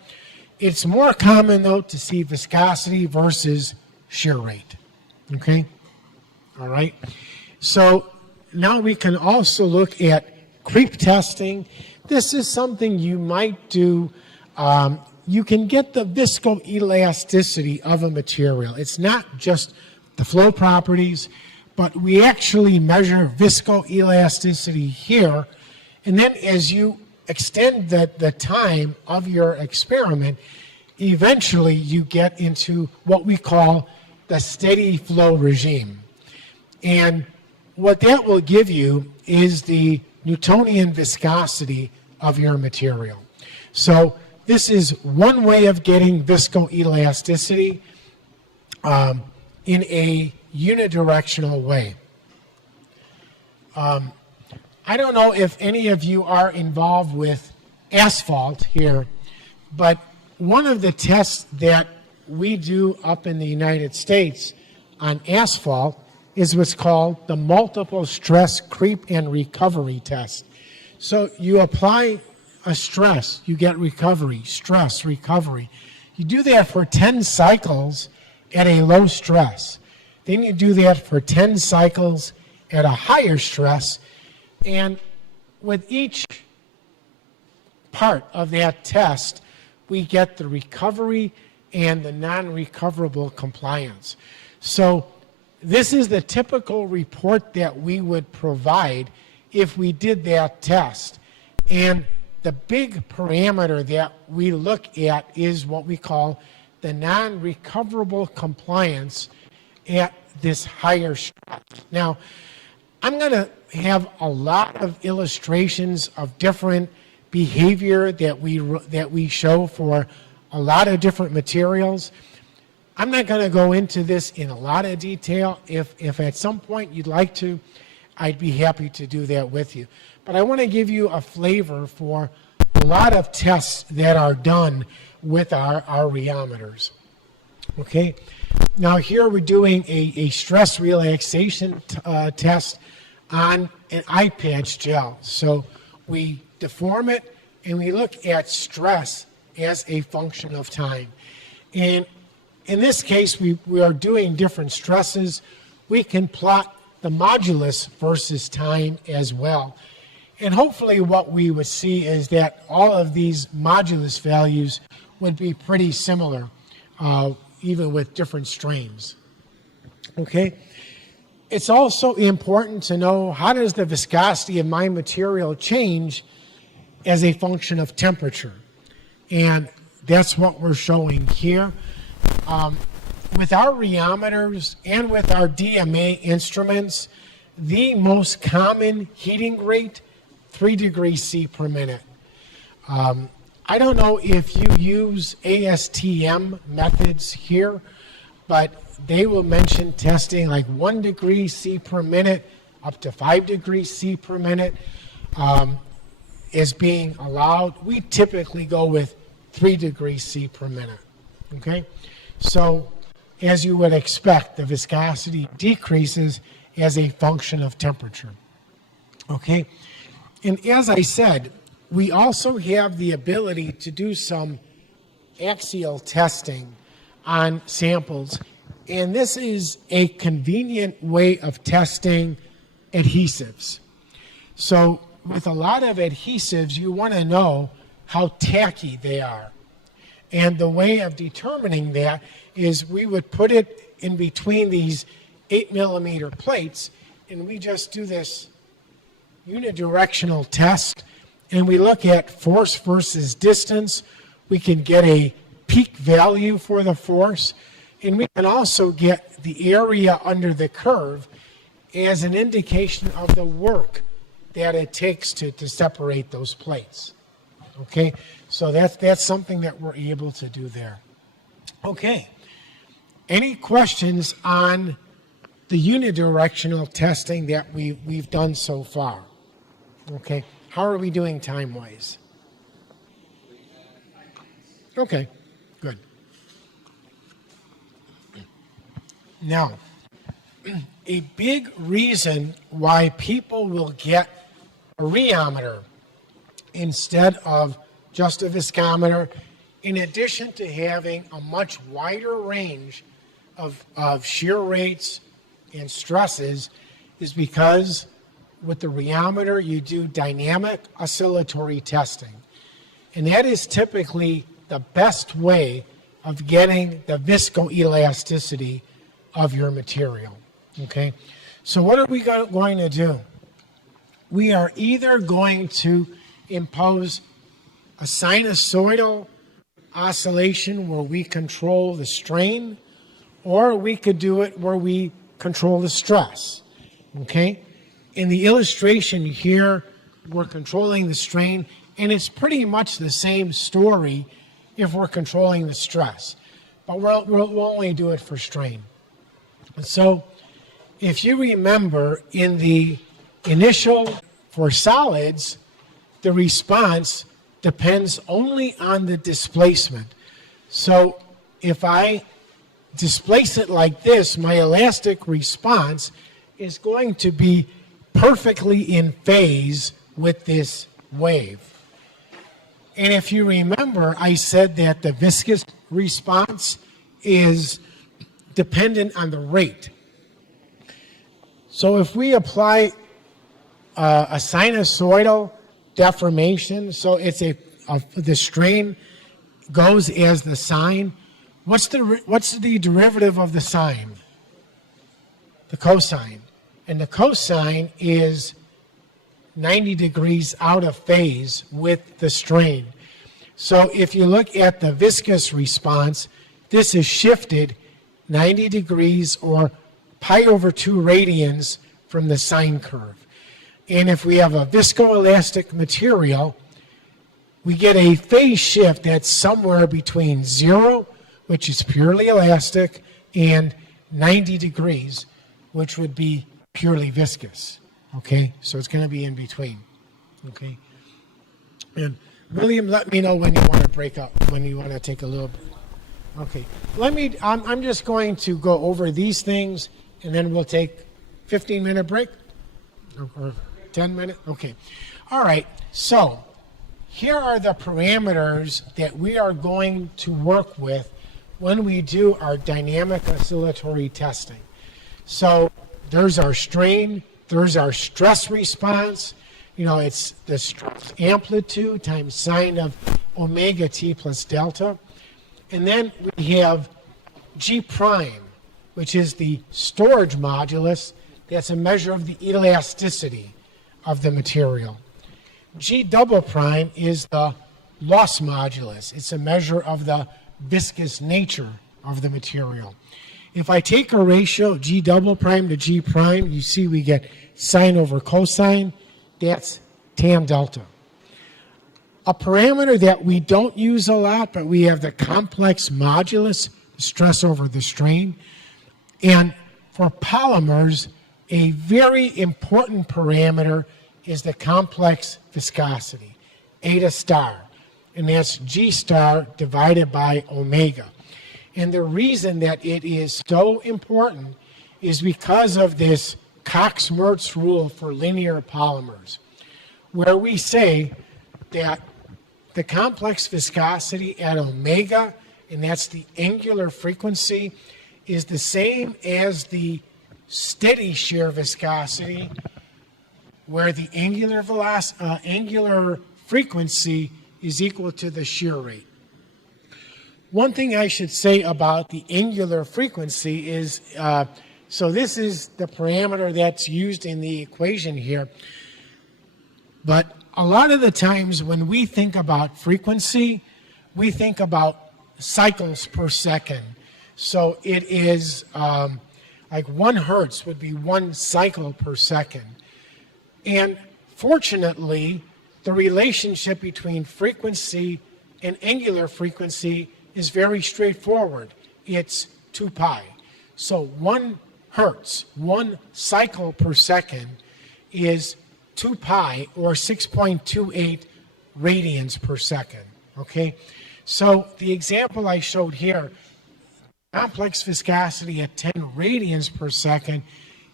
It's more common, though, to see viscosity versus shear rate. Okay? All right? So now we can also look at creep testing. This is something you might do. You can get the viscoelasticity of a material. It's not just the flow properties, but we actually measure viscoelasticity here. And then as you extend the time of your experiment, eventually you get into what we call the steady flow regime. And what that will give you is the Newtonian viscosity of your material. So this is one way of getting viscoelasticity in a unidirectional way. I don't know if any of you are involved with asphalt here, but one of the tests that we do up in the United States on asphalt is what's called the multiple stress creep and recovery test. So you apply a stress, you get recovery, stress, recovery. You do that for 10 cycles at a low stress. Then you do that for 10 cycles at a higher stress. And with each part of that test, we get the recovery and the non-recoverable compliance. So this is the typical report that we would provide if we did that test. And the big parameter that we look at is what we call the non-recoverable compliance at this higher stress. Now, I'm going to have a lot of illustrations of different behavior that we show for a lot of different materials. I'm not going to go into this in a lot of detail. If at some point you'd like to, I'd be happy to do that with you. But I want to give you a flavor for a lot of tests that are done with our rheometers. Okay? Now here we're doing a stress relaxation test on an eye patch gel. So we deform it and we look at stress as a function of time. And in this case, we are doing different stresses. We can plot the modulus versus time as well. And hopefully what we would see is that all of these modulus values would be pretty similar, even with different strains. Okay? It's also important to know, how does the viscosity of my material change as a function of temperature? And that's what we're showing here. With our rheometers and with our DMA instruments, the most common heating rate, 3 degrees C per minute. I don't know if you use ASTM methods here, but they will mention testing like 1 degree C per minute up to 5 degrees C per minute is being allowed. We typically go with 3 degrees C per minute. Okay? So, as you would expect, the viscosity decreases as a function of temperature. Okay? And as I said, we also have the ability to do some axial testing on samples. And this is a convenient way of testing adhesives. So with a lot of adhesives, you want to know how tacky they are. And the way of determining that is we would put it in between these 8mm plates, and we just do this unidirectional test, and we look at force versus distance. We can get a peak value for the force, and we can also get the area under the curve as an indication of the work that it takes to separate those plates. Okay, so that's something that we're able to do there. Okay, any questions on the unidirectional testing that we've done so far? Okay, how are we doing time-wise? Okay, good. Now, a big reason why people will get a rheometer instead of just a viscometer, in addition to having a much wider range of shear rates and stresses, is because with the rheometer you do dynamic oscillatory testing. And that is typically the best way of getting the viscoelasticity of your material. Okay? So what are we going to do? We are either going to impose a sinusoidal oscillation where we control the strain, or we could do it where we control the stress. Okay? In the illustration here, we're controlling the strain, and it's pretty much the same story if we're controlling the stress. But we'll only do it for strain. So if you remember, in the initial, for solids, the response depends only on the displacement. So if I displace it like this, my elastic response is going to be perfectly in phase with this wave. And if you remember, I said that the viscous response is dependent on the rate. So if we apply a sinusoidal deformation, so it's the strain goes as the sine. What's the derivative of the sine? The cosine. And the cosine is 90 degrees out of phase with the strain. So if you look at the viscous response, this is shifted 90 degrees or pi over 2 radians from the sine curve. And if we have a viscoelastic material, we get a phase shift that's somewhere between 0, which is purely elastic, and 90 degrees, which would be purely viscous. Okay, so it's going to be in between. Okay, and William, let me know when you want to break up, when you want to take a little bit. Okay, I'm just going to go over these things, and then we'll take 15-minute break, or 10-minute. Okay, all right. So here are the parameters that we are going to work with when we do our dynamic oscillatory testing. So there's our strain, there's our stress response. You know, it's the stress amplitude times sine of omega t plus delta. And then we have G prime, which is the storage modulus. That's a measure of the elasticity of the material. G double prime is the loss modulus. It's a measure of the viscous nature of the material. If I take a ratio G double prime to G prime, you see we get sine over cosine. That's tan delta. A parameter that we don't use a lot, but we have the complex modulus, stress over the strain. And for polymers, a very important parameter is the complex viscosity, eta star. And that's G star divided by omega. And the reason that it is so important is because of this Cox-Mertz rule for linear polymers, where we say that the complex viscosity at omega, and that's the angular frequency, is the same as the steady shear viscosity, where the angular frequency is equal to the shear rate. One thing I should say about the angular frequency is, so this is the parameter that's used in the equation here, but a lot of the times when we think about frequency, we think about cycles per second. So it is like 1 hertz would be 1 cycle per second. And fortunately, the relationship between frequency and angular frequency is very straightforward. It's 2 pi. So 1 hertz, 1 cycle per second, is 2 pi, or 6.28 radians per second. Okay? So the example I showed here, complex viscosity at 10 radians per second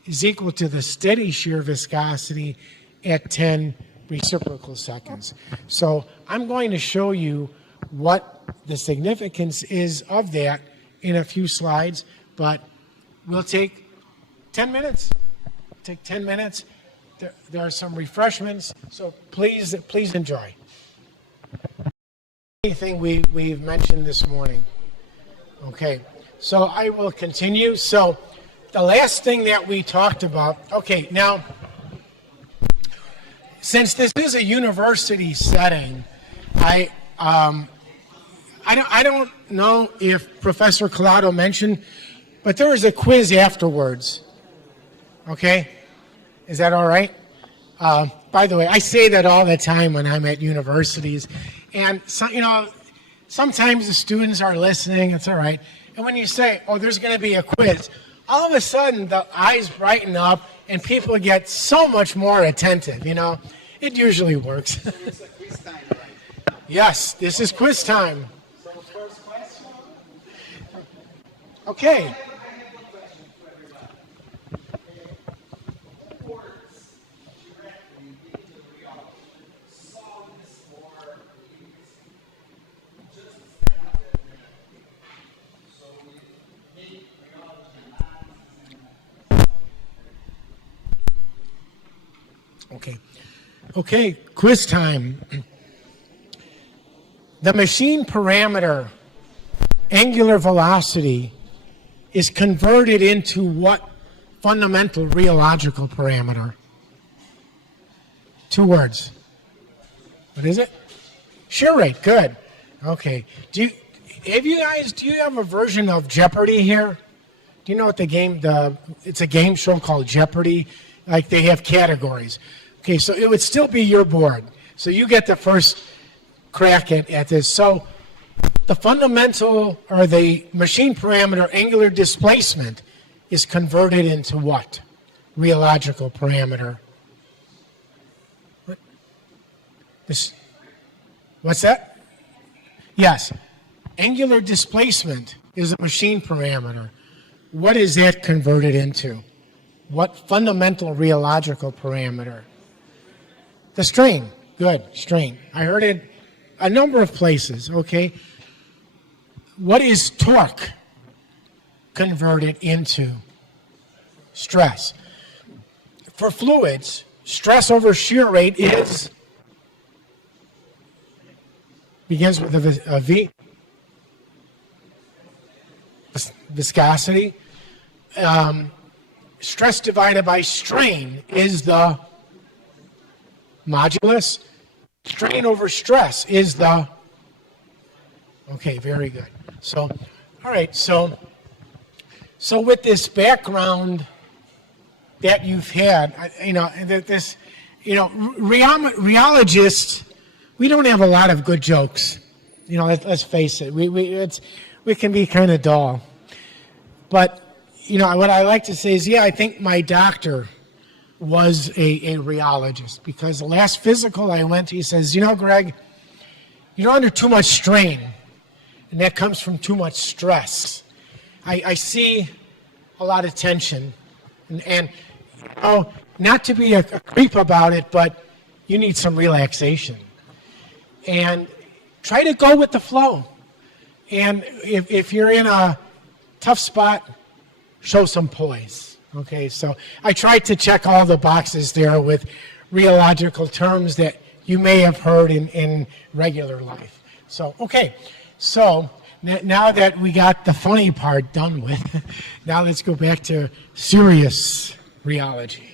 is equal to the steady shear viscosity at 10 reciprocal seconds. So I'm going to show you what the significance is of that in a few slides, but we'll take 10 minutes. Take 10 minutes. There are some refreshments, so please enjoy. Anything we've mentioned this morning. Okay, so I will continue. So the last thing that we talked about, okay, now, since this is a university setting, I don't know if Professor Collado mentioned, but there is a quiz afterwards. Okay? Is that all right? By the way, I say that all the time when I'm at universities. And, so, you know, sometimes the students are listening. It's all right. And when you say, oh, there's going to be a quiz, all of a sudden the eyes brighten up and people get so much more attentive, you know. It usually works. It's a quiz time, right? Yes, this is quiz time. So first question? Okay. Okay, quiz time. The machine parameter, angular velocity, is converted into what fundamental rheological parameter? 2 words. What is it? Shear rate, good. Okay. Do you have a version of Jeopardy here? Do you know what it's a game show called Jeopardy? Like they have categories. Okay, so it would still be your board. So you get the first crack at this. So the fundamental, or the machine parameter, angular displacement, is converted into what? Rheological parameter. What's that? Yes. Angular displacement is a machine parameter. What is that converted into? What fundamental rheological parameter? The strain. Good, strain. I heard it a number of places, okay? What is torque converted into? Stress. For fluids, stress over shear rate begins with a V. Viscosity. Stress divided by strain is the modulus. Strain over stress is the, okay, very good. So, all right, so with this background that you've had, rheologists, we don't have a lot of good jokes. Let's face it, we can be kind of dull. But, what I like to say is, I think my doctor was a rheologist, because the last physical I went to, he says, Greg, you're under too much strain, and that comes from too much stress. I see a lot of tension, and not to be a creep about it, but you need some relaxation. And try to go with the flow. And if you're in a tough spot, show some poise. Okay, so I tried to check all the boxes there with rheological terms that you may have heard in regular life. So, okay, so now that we got the funny part done with, now let's go back to serious rheology.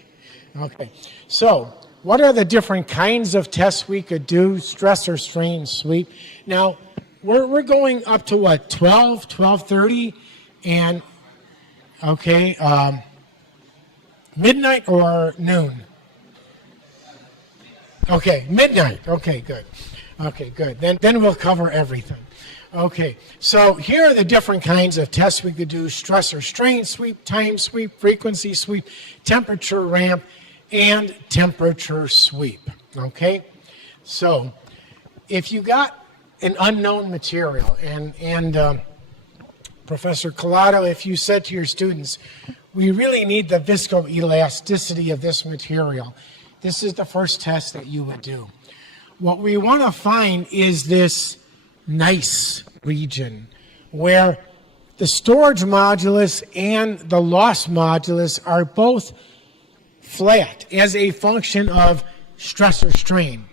Okay, so what are the different kinds of tests we could do? Stress or strain, sweep. Now, we're going up to what, 12:30, and okay, midnight or noon? Okay, midnight. Okay, good. Okay, good. Then we'll cover everything. Okay, so here are the different kinds of tests we could do: stress or strain sweep, time sweep, frequency sweep, temperature ramp, and temperature sweep. Okay, so if you got an unknown material, and Professor Collado, if you said to your students, we really need the viscoelasticity of this material, this is the first test that you would do. What we want to find is this nice region where the storage modulus and the loss modulus are both flat as a function of stress or strain.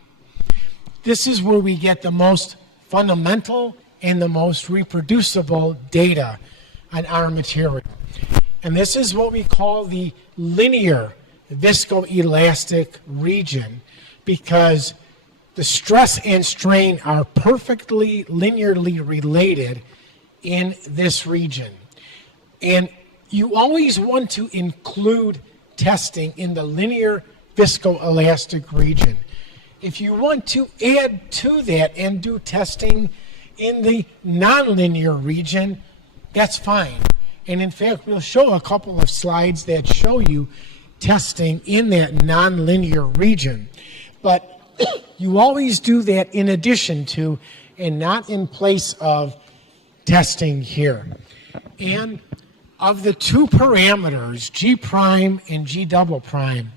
This is where we get the most fundamental and the most reproducible data on our material. And this is what we call the linear viscoelastic region, because the stress and strain are perfectly linearly related in this region. And you always want to include testing in the linear viscoelastic region. If you want to add to that and do testing in the nonlinear region, that's fine. And in fact, we'll show a couple of slides that show you testing in that nonlinear region. But you always do that in addition to, and not in place of, testing here. And of the two parameters, G prime and G double prime,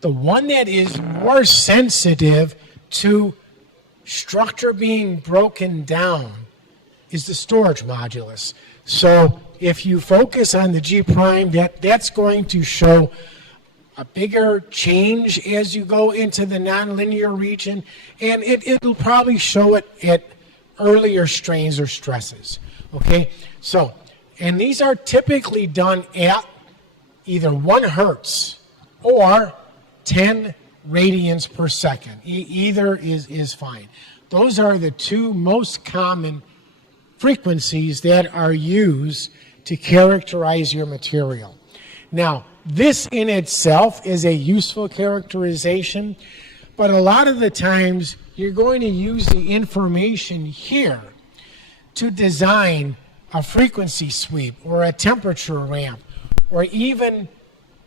the one that is more sensitive to structure being broken down is the storage modulus. So if you focus on the G prime, that's going to show a bigger change as you go into the nonlinear region, and it'll probably show it at earlier strains or stresses. Okay, so, and these are typically done at either 1 hertz or 10 radians per second. Either is fine. Those are the two most common frequencies that are used to characterize your material. Now, this in itself is a useful characterization, but a lot of the times you're going to use the information here to design a frequency sweep or a temperature ramp or even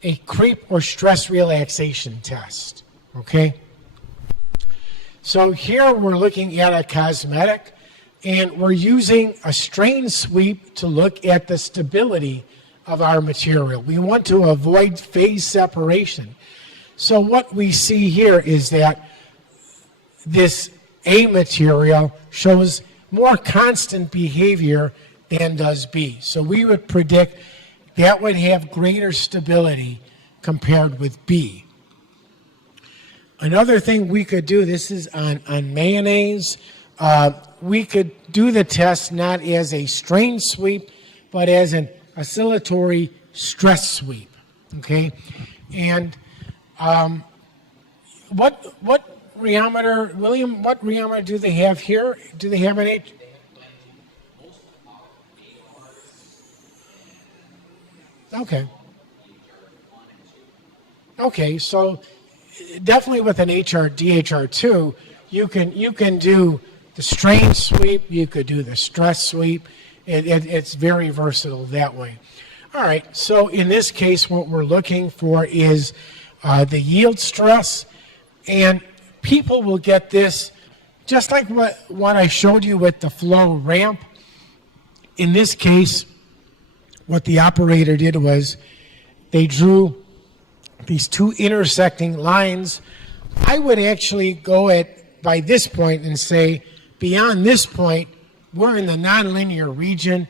a creep or stress relaxation test, okay? So here we're looking at a cosmetic, and we're using a strain sweep to look at the stability of our material. We want to avoid phase separation. So what we see here is that this A material shows more constant behavior than does B. So we would predict that would have greater stability compared with B. Another thing we could do, this is on mayonnaise, we could do the test not as a strain sweep, but as an oscillatory stress sweep, okay? And what rheometer, William, what rheometer do they have here? Do they have an H? Okay. Okay, so definitely with an DHR2, you can do the strain sweep, you could do the stress sweep. It's very versatile that way. All right, so in this case, what we're looking for is the yield stress, and people will get this just like what I showed you with the flow ramp. In this case, what the operator did was they drew these two intersecting lines. I would actually go by this point and say, beyond this point, we're in the nonlinear region.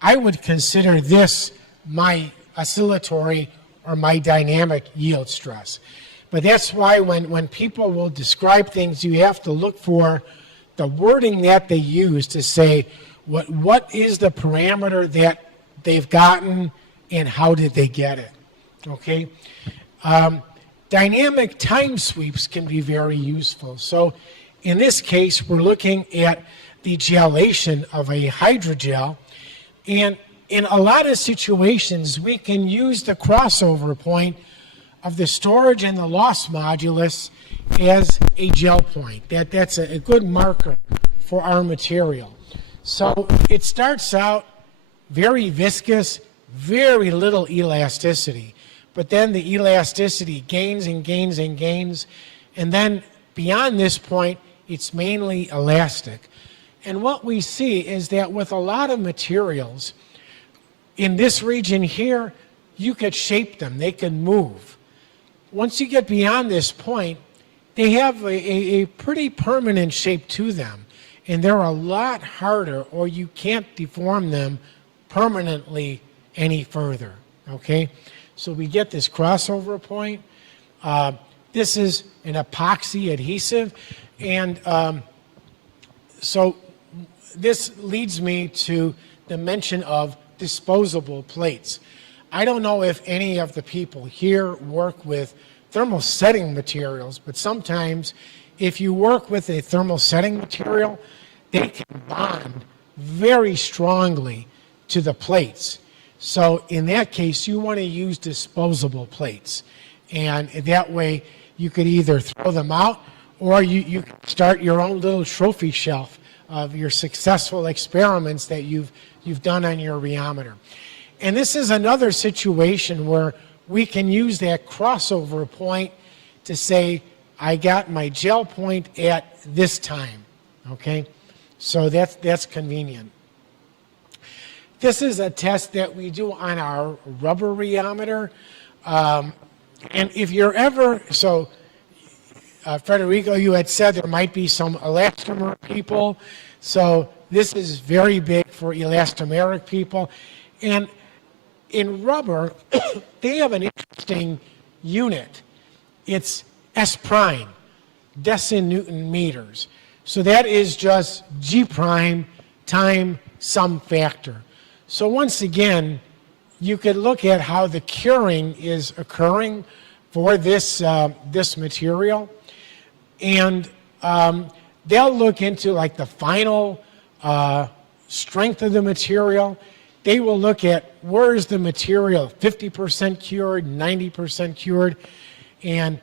I would consider this my oscillatory or my dynamic yield stress. But that's why when people will describe things, you have to look for the wording that they use to say what is the parameter that they've gotten and how did they get it, okay? Dynamic time sweeps can be very useful. So in this case, we're looking at the gelation of a hydrogel, and in a lot of situations, we can use the crossover point of the storage and the loss modulus as a gel point. That's a good marker for our material. So it starts out very viscous, very little elasticity, but then the elasticity gains and gains and gains, and then beyond this point, it's mainly elastic. And what we see is that with a lot of materials, in this region here, you could shape them, they can move. Once you get beyond this point, they have a pretty permanent shape to them, and they're a lot harder, or you can't deform them permanently any further, okay? So we get this crossover point. This is an epoxy adhesive, and so this leads me to the mention of disposable plates. I don't know if any of the people here work with thermal setting materials, but sometimes if you work with a thermal setting material, they can bond very strongly to the plates. So in that case, you want to use disposable plates. And that way, you could either throw them out or you can start your own little trophy shelf of your successful experiments that you've done on your rheometer. And this is another situation where we can use that crossover point to say, I got my gel point at this time, okay? So that's convenient. this is a test that we do on our rubber rheometer. And if you're ever, so Federico, you had said there might be some elastomer people. So this is very big for elastomeric people. And in rubber, they have an interesting unit. It's S prime, decinewton meters. So that is just G prime times some factor. So once again, you could look at how the curing is occurring for this, this material. And they'll look into like the final strength of the material. They will look at where is the material 50% cured, 90% cured, and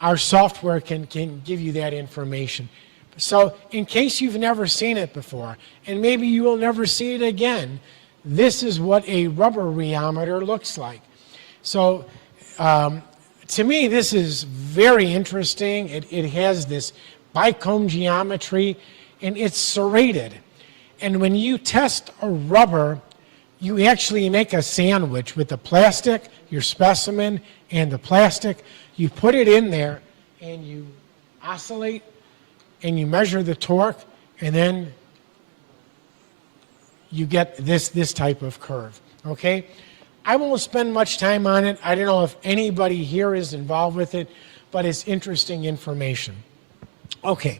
our software can give you that information. So in case you've never seen it before, and maybe you will never see it again, this is what a rubber rheometer looks like. So to me, this is very interesting. It has this bicomb geometry, and it's serrated. And when you test a rubber, you actually make a sandwich with the plastic, your specimen, and the plastic. You put it in there, and you oscillate, and you measure the torque, and then you get this type of curve, okay? I won't spend much time on it. I don't know if anybody here is involved with it, but it's interesting information. Okay,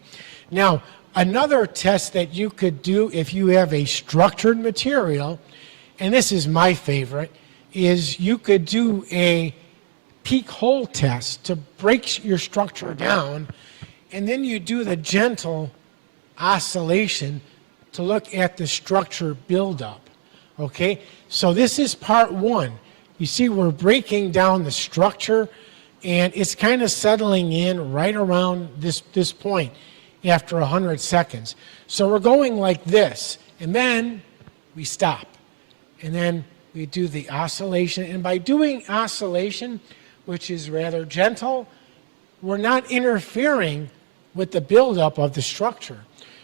now another test that you could do if you have a structured material, and this is my favorite, is you could do a peak hole test to break your structure down, and then you do the gentle oscillation to look at the structure buildup, okay? So this is part one. You see we're breaking down the structure, and it's kind of settling in right around this point after 100 seconds. So we're going like this, and then we stop. And then we do the oscillation, and by doing oscillation, which is rather gentle, we're not interfering with the buildup of the structure.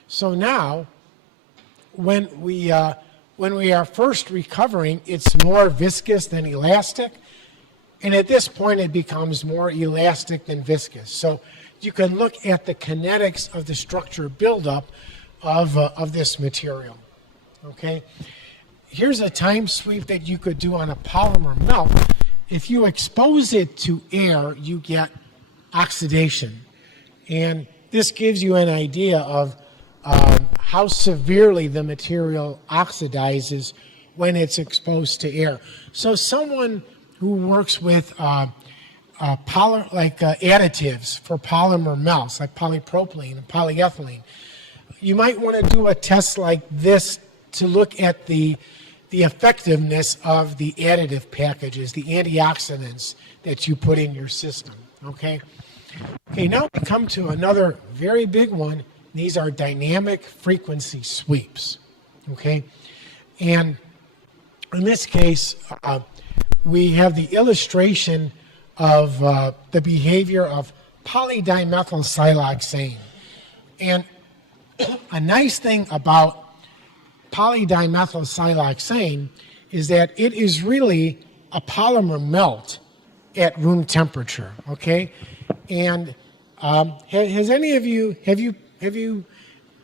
So now, when we are first recovering, it's more viscous than elastic, and at this point it becomes more elastic than viscous. So you can look at the kinetics of the structure buildup of this material. Okay, here's a time sweep that you could do on a polymer melt. If you expose it to air, you get oxidation, and this gives you an idea of how severely the material oxidizes when it's exposed to air. So someone who works with additives for polymer melts, like polypropylene and polyethylene, you might want to do a test like this to look at the effectiveness of the additive packages, the antioxidants that you put in your system, okay? Okay, now we come to another very big one. These are dynamic frequency sweeps, okay? And in this case, we have the illustration of the behavior of polydimethylsiloxane. And a nice thing about polydimethylsiloxane is that it is really a polymer melt at room temperature, okay? And has any of you, have you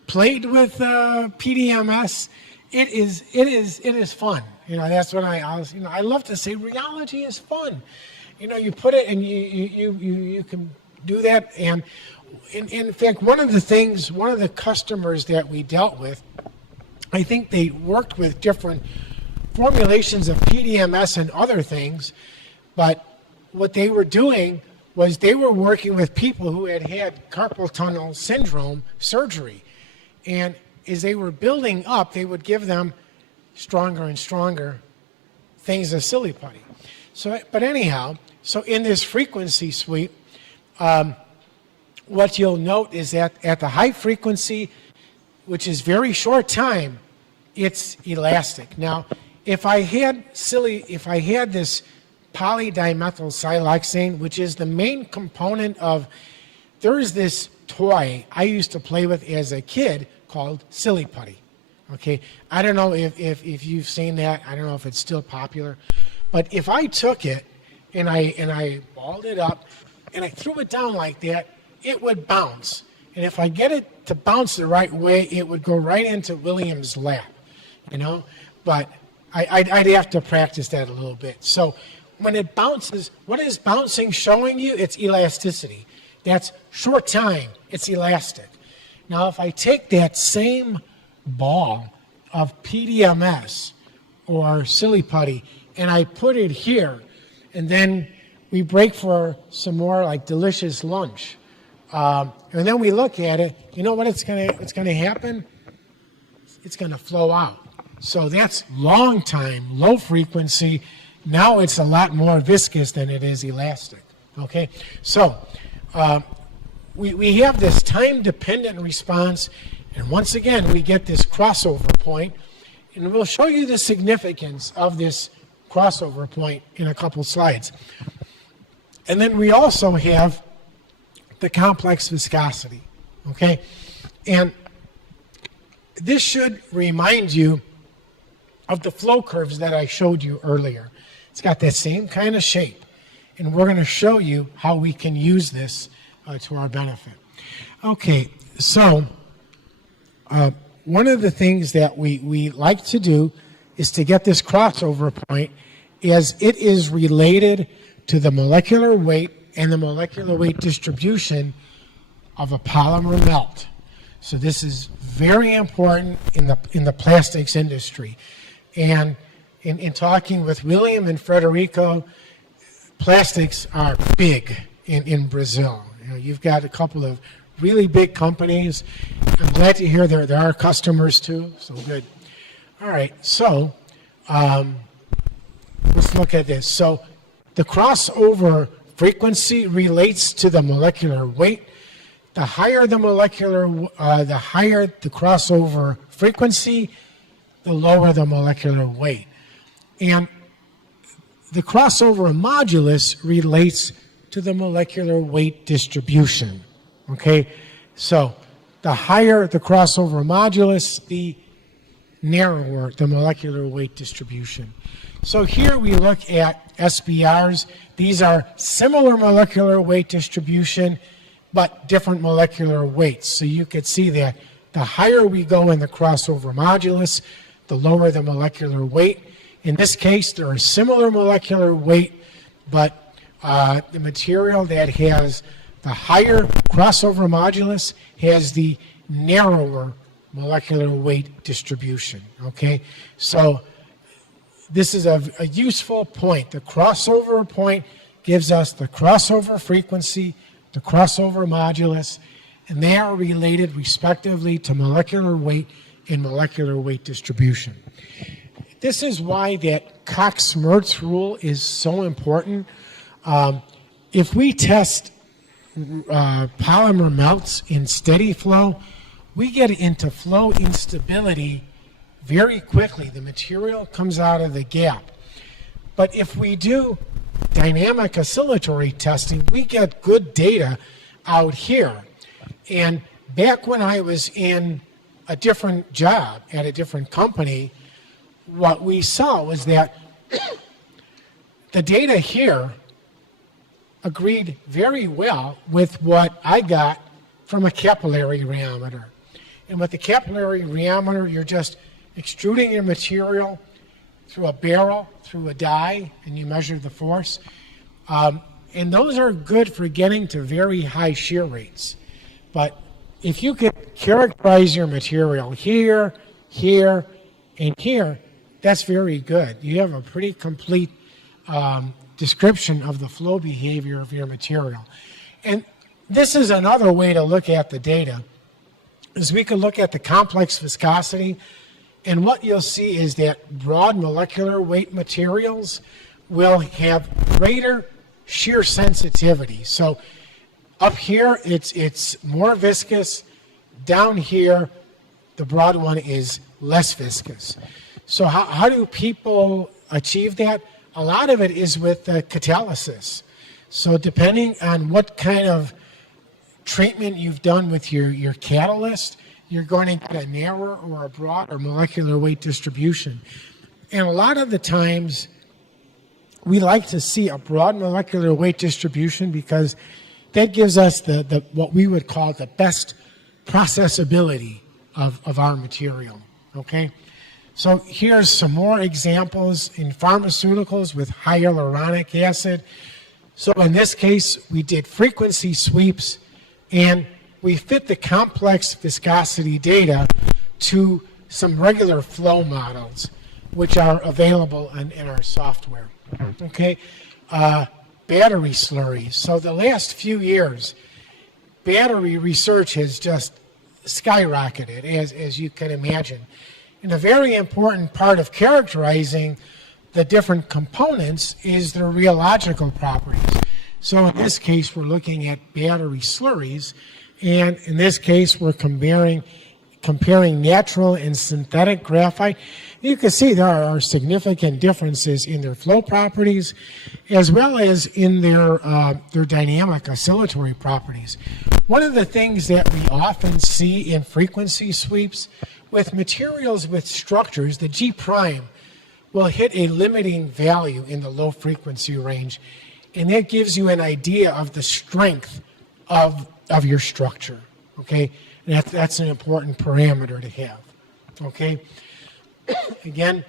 played with PDMS? It is fun. You know, that's what I love to say rheology is fun. You know, you put it and you can do that. And in fact, one of the customers that we dealt with, I think they worked with different formulations of PDMS and other things, but what they were doing was they were working with people who had had carpal tunnel syndrome surgery. And as they were building up, they would give them stronger and stronger things of silly putty. So, but anyhow, so in this frequency sweep, what you'll note is that at the high frequency, which is very short time, it's elastic. Now, if I had this polydimethylsiloxane, which is the main component of, there is this toy I used to play with as a kid called silly putty. Okay, I don't know if you've seen that. I don't know if it's still popular. But if I took it and I balled it up and I threw it down like that, it would bounce. And if I get it to bounce the right way, it would go right into William's lap, you know. But I'd have to practice that a little bit. So when it bounces, what is bouncing showing you? It's elasticity. That's short time. It's elastic. Now, if I take that same ball of PDMS or silly putty and I put it here, and then we break for some more like delicious lunch, and then we look at it, you know what it's gonna happen? It's gonna flow out. So that's long time, low frequency. Now it's a lot more viscous than it is elastic. Okay, so we have this time-dependent response, and once again we get this crossover point, and we'll show you the significance of this crossover point in a couple slides. And then we also have the complex viscosity. Okay, and this should remind you of the flow curves that I showed you earlier. It's got that same kind of shape, and we're going to show you how we can use this to our benefit. Okay, so one of the things that we like to do is to get this crossover point, as it is related to the molecular weight and the molecular weight distribution of a polymer melt. So this is very important in the plastics industry. And in talking with William and Frederico, plastics are big in Brazil. You know, you've got a couple of really big companies. I'm glad to hear there are customers too, so good. All right, so let's look at this. So the crossover frequency relates to the molecular weight. The higher the crossover frequency, the lower the molecular weight. And the crossover modulus relates to the molecular weight distribution. Okay, so the higher the crossover modulus, the narrower the molecular weight distribution. So here we look at SBRs. These are similar molecular weight distribution, but different molecular weights. So you could see that the higher we go in the crossover modulus, the lower the molecular weight. In this case, there are similar molecular weight, but the material that has the higher crossover modulus has the narrower molecular weight distribution. Okay, so this is a useful point. The crossover point gives us the crossover frequency, the crossover modulus, and they are related respectively to molecular weight and molecular weight distribution. This is why that Cox-Mertz rule is so important. If we test polymer melts in steady flow, we get into flow instability very quickly. The material comes out of the gap. But if we do dynamic oscillatory testing, we get good data out here. And back when I was in a different job at a different company, what we saw was that the data here agreed very well with what I got from a capillary rheometer. And with the capillary rheometer, you're just extruding your material through a barrel, through a die, and you measure the force. And those are good for getting to very high shear rates. But if you could characterize your material here, here, and here, that's very good. You have a pretty complete description of the flow behavior of your material. And this is another way to look at the data, is we can look at the complex viscosity, and what you'll see is that broad molecular weight materials will have greater shear sensitivity. So up here, it's more viscous. Down here, the broad one is less viscous. So how do people achieve that? A lot of it is with catalysis. So depending on what kind of treatment you've done with your catalyst, you're going to get a narrower or a broader molecular weight distribution. And a lot of the times, we like to see a broad molecular weight distribution because that gives us the what we would call the best processability of our material, okay? So here's some more examples in pharmaceuticals with hyaluronic acid. So in this case, we did frequency sweeps, and we fit the complex viscosity data to some regular flow models, which are available in our software, okay? Battery slurries. So the last few years, battery research has just skyrocketed, as you can imagine. And a very important part of characterizing the different components is their rheological properties. So in this case, we're looking at battery slurries, and in this case, we're comparing natural and synthetic graphite. You can see there are significant differences in their flow properties as well as in their dynamic oscillatory properties. One of the things that we often see in frequency sweeps with materials with structures, the G prime will hit a limiting value in the low frequency range, and that gives you an idea of the strength of your structure, okay? And that's an important parameter to have, okay? Again,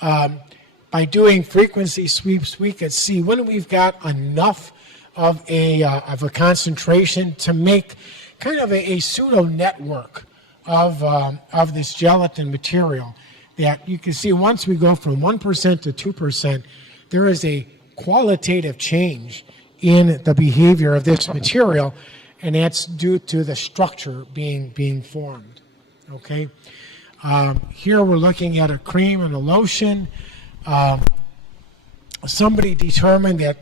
by doing frequency sweeps, we could see when we've got enough of a concentration to make kind of a pseudo network of this gelatin material. That you can see once we go from 1% to 2%, there is a qualitative change in the behavior of this material, and that's due to the structure being formed. Okay. Here we're looking at a cream and a lotion. Somebody determined that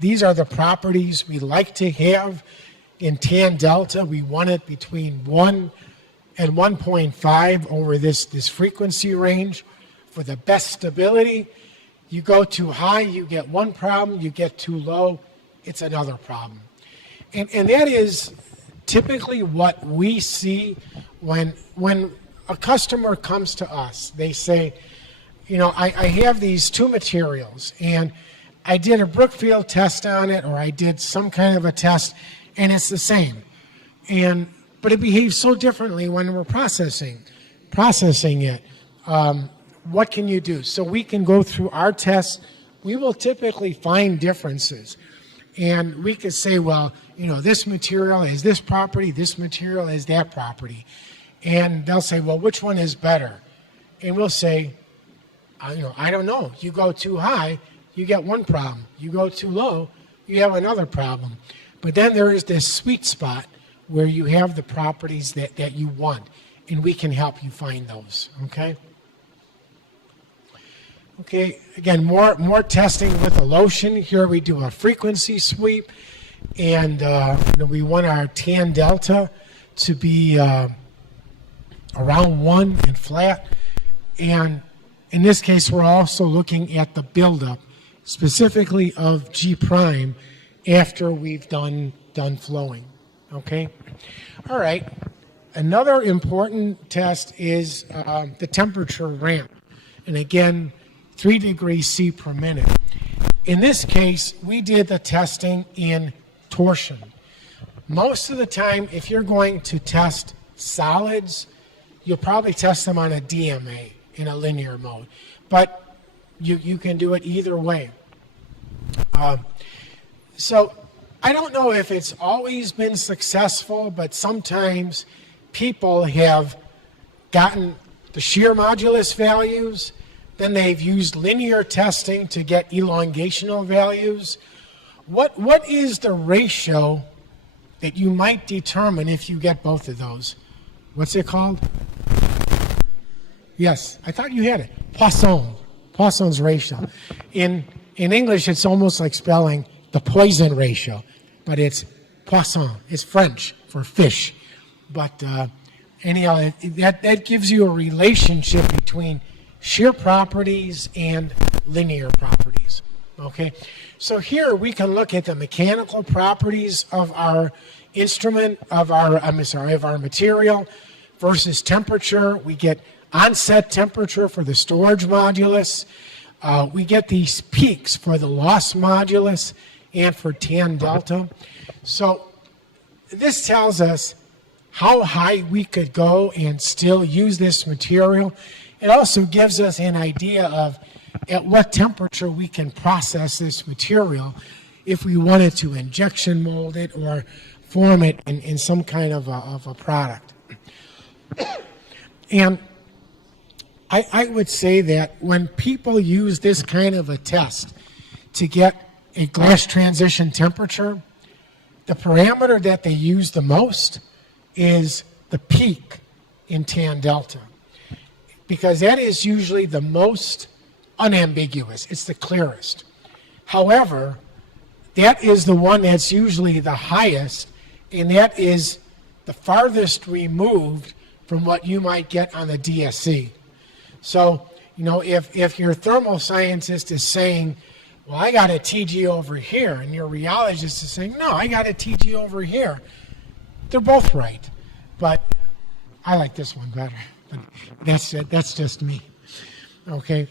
these are the properties we like to have in tan delta. We want it between 1 and 1.5 over this frequency range for the best stability. You go too high, you get one problem. You get too low, it's another problem. And that is typically what we see when a customer comes to us. They say, you know, I have these two materials, and I did a Brookfield test on it, or I did some kind of a test, and it's the same. But it behaves so differently when we're processing it. What can you do? So we can go through our tests. We will typically find differences. And we could say, well, you know, this material has this property, this material has that property. And they'll say, well, which one is better? And we'll say, I don't know. You go too high, you get one problem. You go too low, you have another problem. But then there is this sweet spot where you have the properties that you want, and we can help you find those, okay? Okay, again, more testing with a lotion. Here we do a frequency sweep, and we want our tan delta to be around 1 and flat. And in this case, we're also looking at the buildup, specifically of G prime, after we've done flowing. Okay? All right. Another important test is the temperature ramp. And again, 3 degrees C per minute. In this case, we did the testing in torsion. Most of the time, if you're going to test solids, you'll probably test them on a DMA in a linear mode. But you can do it either way. So I don't know if it's always been successful, but sometimes people have gotten the shear modulus values, then they've used linear testing to get elongational values. What is the ratio that you might determine if you get both of those? What's it called? Yes, I thought you had it. Poisson's ratio. In English, it's almost like spelling the Poisson ratio, but it's Poisson. It's French for fish. But anyhow, that gives you a relationship between shear properties and linear properties. Okay, so here we can look at the mechanical properties of our instrument, of our material versus temperature. We get onset temperature for the storage modulus. We get these peaks for the loss modulus and for tan delta. So this tells us how high we could go and still use this material. It also gives us an idea of at what temperature we can process this material if we wanted to injection mold it or form it in some kind of a product. And I would say that when people use this kind of a test to get a glass transition temperature, the parameter that they use the most is the peak in tan delta, because that is usually the most unambiguous. It's the clearest. However, that is the one that's usually the highest, and that is the farthest removed from what you might get on the DSC. So, you know, if your thermal scientist is saying, well, I got a TG over here, and your rheologist is saying, no, I got a TG over here, they're both right. But I like this one better. But that's just me. Okay?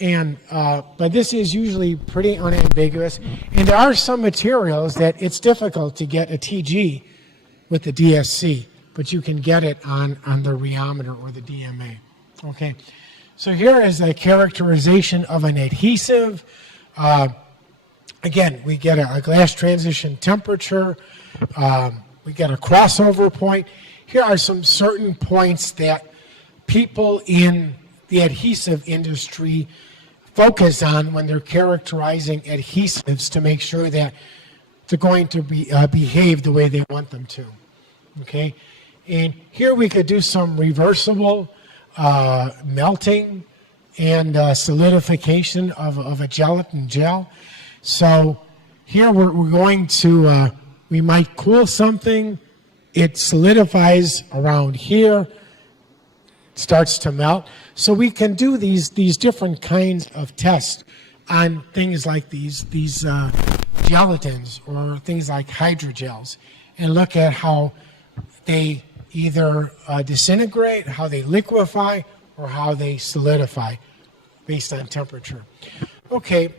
And but this is usually pretty unambiguous. And there are some materials that it's difficult to get a TG with the DSC, but you can get it on the rheometer or the DMA. Okay? So here is a characterization of an adhesive. Again, we get a glass transition temperature. We get a crossover point. Here are some certain points that people in the adhesive industry focus on when they're characterizing adhesives to make sure that they're going to behave the way they want them to. Okay? And here we could do some reversible melting and solidification of a gelatin gel. So here we're going to, we might cool something, it solidifies around here, starts to melt. So we can do these different kinds of tests on things like these gelatins or things like hydrogels, and look at how they either disintegrate, how they liquefy, or how they solidify based on temperature. Okay,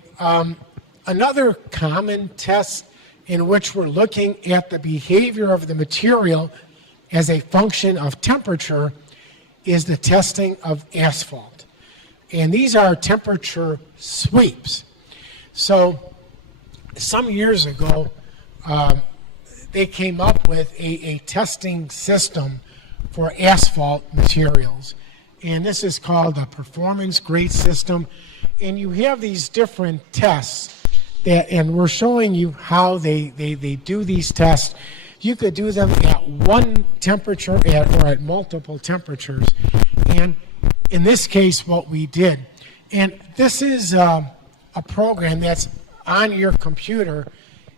another common test in which we're looking at the behavior of the material as a function of temperature is the testing of asphalt. And these are temperature sweeps. So some years ago, they came up with a testing system for asphalt materials. And this is called a performance grade system. And you have these different tests that, and we're showing you how they do these tests. You could do them at one temperature or at multiple temperatures. And in this case, what we did, and this is a program that's on your computer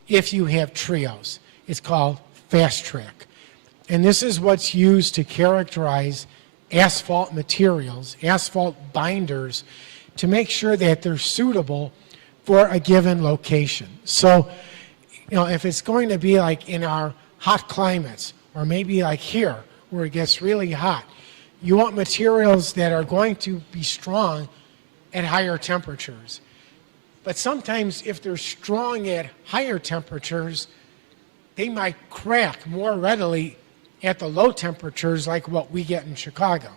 if you have trios. It's called Fast Track. And this is what's used to characterize asphalt materials, asphalt binders, to make sure that they're suitable for a given location. So, you know, if it's going to be like in our hot climates, or maybe like here, where it gets really hot, you want materials that are going to be strong at higher temperatures. But sometimes if they're strong at higher temperatures, they might crack more readily at the low temperatures like what we get in Chicago.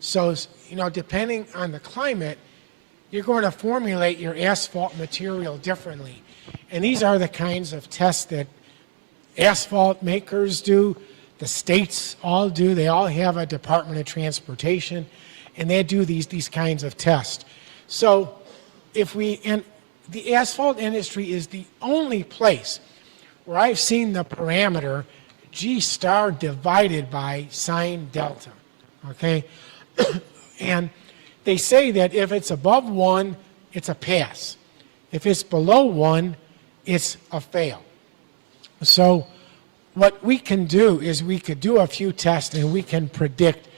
So, you know, depending on the climate, you're going to formulate your asphalt material differently. And these are the kinds of tests that asphalt makers do, the states all do. They all have a Department of Transportation, and they do these kinds of tests. So and the asphalt industry is the only place where I've seen the parameter G star divided by sine delta, okay? And they say that if it's above 1, it's a pass. If it's below 1, it's a fail. So what we can do is we could do a few tests and we can predict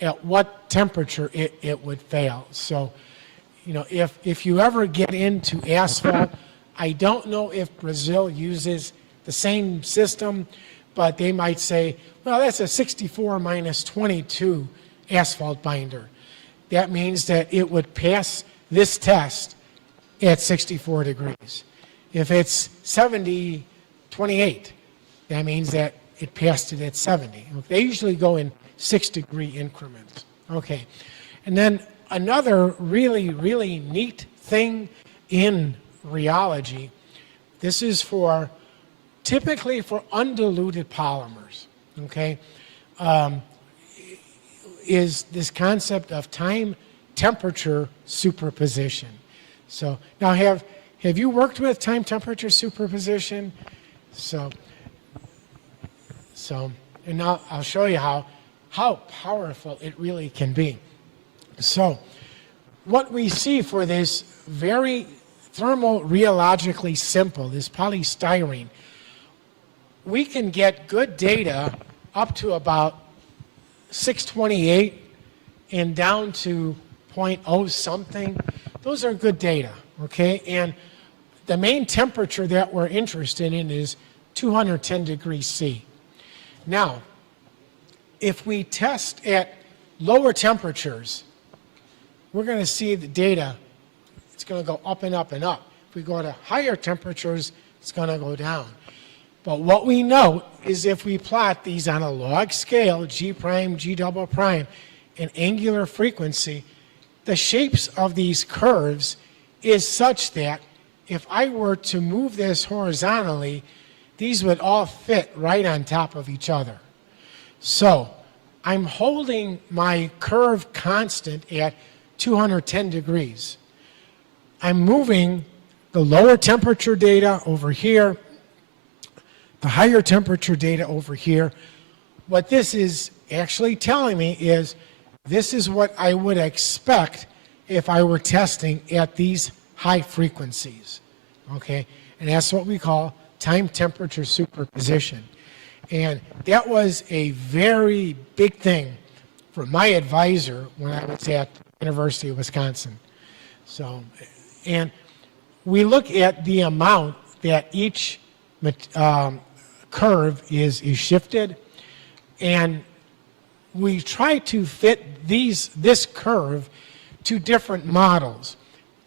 at what temperature it would fail. So, you know, if you ever get into asphalt, I don't know if Brazil uses the same system, but they might say, well, that's a 64 minus 22 asphalt binder. That means that it would pass this test at 64 degrees. If it's 70, 28, that means that it passed it at 70. They usually go in 6-degree increments. Okay, and then another really, really neat thing in rheology, this is for typically for undiluted polymers, okay, is this concept of time temperature superposition. So now have you worked with time temperature superposition? So and now I'll show you how powerful it really can be. So what we see for this very thermorheologically simple, this polystyrene, we can get good data up to about 628 and down to 0.0 something. Those are good data, okay? And the main temperature that we're interested in is 210 degrees C. Now, if we test at lower temperatures, we're going to see the data, it's going to go up and up and up. If we go to higher temperatures, it's going to go down. But what we know is if we plot these on a log scale, G prime, G double prime, and angular frequency, the shapes of these curves is such that if I were to move this horizontally, these would all fit right on top of each other. So I'm holding my curve constant at 210 degrees. I'm moving the lower temperature data over here, the higher temperature data over here. What this is actually telling me is this is what I would expect if I were testing at these high frequencies, okay? And that's what we call time temperature superposition. And that was a very big thing for my advisor when I was at the University of Wisconsin. So, and we look at the amount that each curve is shifted, and we try to fit this curve to different models.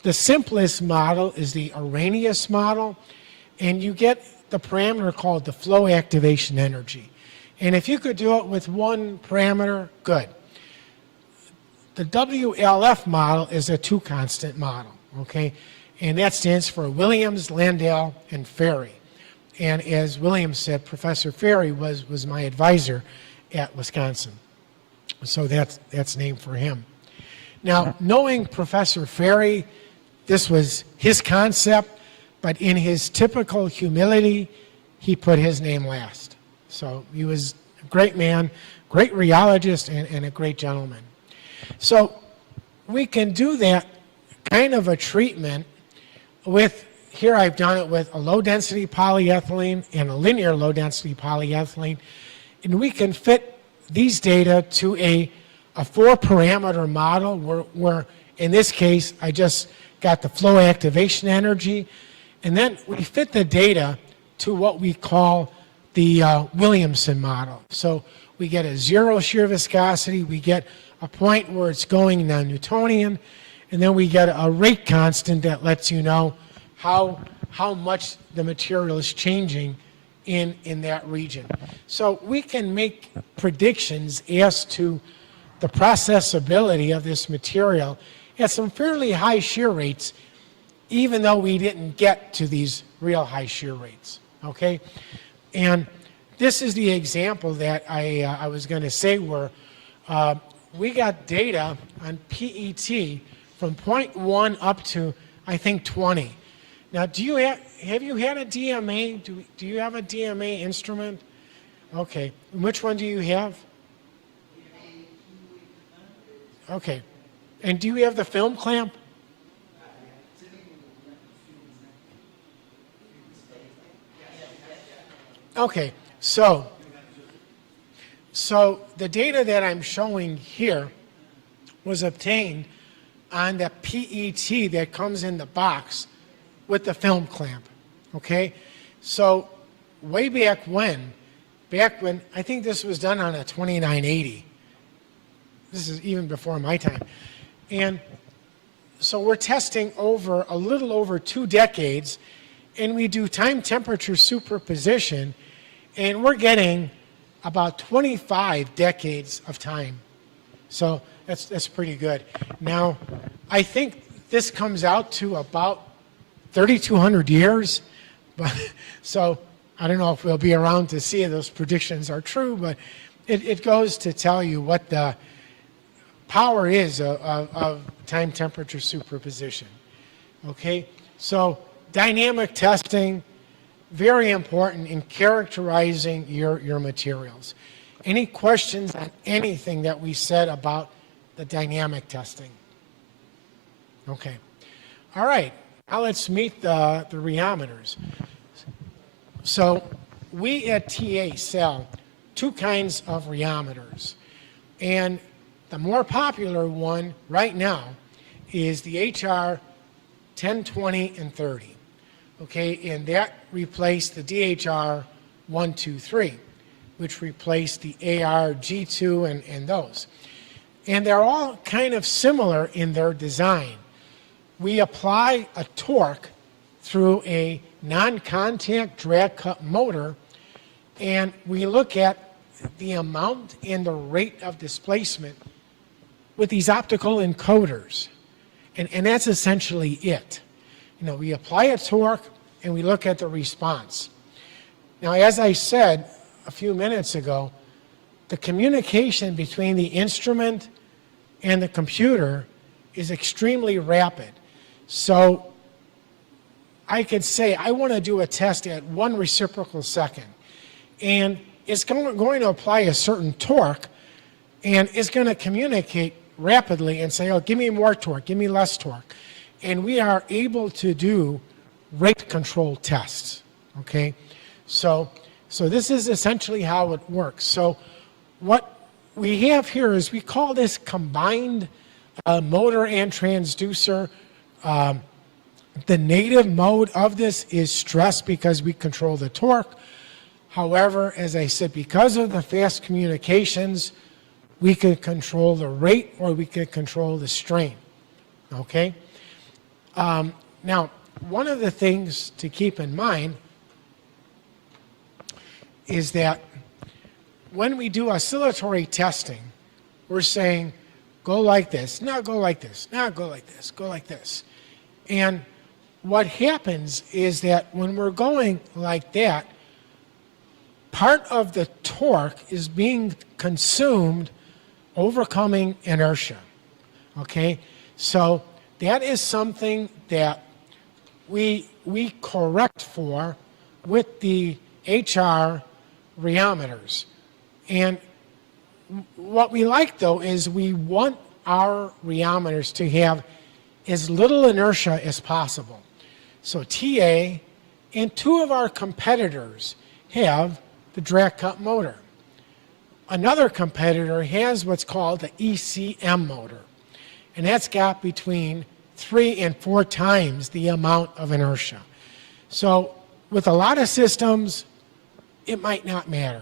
The simplest model is the Arrhenius model, and you get the parameter called the flow activation energy. And if you could do it with one parameter, good. The WLF model is a two-constant model, okay? And that stands for Williams, Landau, and Ferry. And as Williams said, Professor Ferry was my advisor at Wisconsin. So that's named for him. Now, knowing Professor Ferry, this was his concept, but in his typical humility, he put his name last. So he was a great man, great rheologist, and a great gentleman. So we can do that kind of a treatment with, here I've done it with a low-density polyethylene and a linear low-density polyethylene, and we can fit these data to a 4-parameter model where, in this case, I just got the flow activation energy, and then we fit the data to what we call the Williamson model. So we get a 0 shear viscosity, we get a point where it's going non-Newtonian, and then we get a rate constant that lets you know how much the material is changing in that region. So we can make predictions as to the processability of this material at some fairly high shear rates, even though we didn't get to these real high shear rates, okay? And this is the example that I was going to say where we got data on PET from 0.1 up to, I think, 20. Now, have you had a DMA? Do you have a DMA instrument? Okay. And which one do you have? Okay. And do you have the film clamp? Okay. So the data that I'm showing here was obtained on the PET that comes in the box with the film clamp, okay? So way back when, back when, I think this was done on a 2980. This is even before my time. And so we're testing over a little over 2 decades, and we do time temperature superposition, and we're getting about 25 decades of time. So that's pretty good. Now, I think this comes out to about 3,200 years. But, so I don't know if we'll be around to see if those predictions are true, but it goes to tell you what the power is of time temperature superposition. Okay, so dynamic testing, very important in characterizing your materials. Any questions on anything that we said about the dynamic testing? Okay, all right, now let's meet the rheometers. So we at TA sell 2 kinds of rheometers, and the more popular one right now is the HR 1020 and 30. Okay, and that replaced the DHR 123, which replaced the AR G2 and those. And they're all kind of similar in their design. We apply a torque through a non-contact drag cut motor, and we look at the amount and the rate of displacement with these optical encoders. And that's essentially it. You know, we apply a torque and we look at the response. Now, as I said a few minutes ago, the communication between the instrument and the computer is extremely rapid. So I could say I want to do a test at 1 reciprocal second, and it's going to apply a certain torque, and it's going to communicate rapidly and say, oh, give me more torque, give me less torque. And we are able to do rate control tests, okay? So this is essentially how it works. So what we have here is we call this combined motor and transducer. The native mode of this is stress because we control the torque. However, as I said, because of the fast communications, we could control the rate or we could control the strain, okay? Now, one of the things to keep in mind is that when we do oscillatory testing, we're saying, go like this, now go like this, now go like this, go like this. And what happens is that when we're going like that, part of the torque is being consumed overcoming inertia, okay? So that is something that we correct for with the HR rheometers. And what we like, though, is we want our rheometers to have as little inertia as possible. So TA and 2 of our competitors have the drag cut motor. Another competitor has what's called the ECM motor, and that's got between 3 and 4 times the amount of inertia. So with a lot of systems, it might not matter.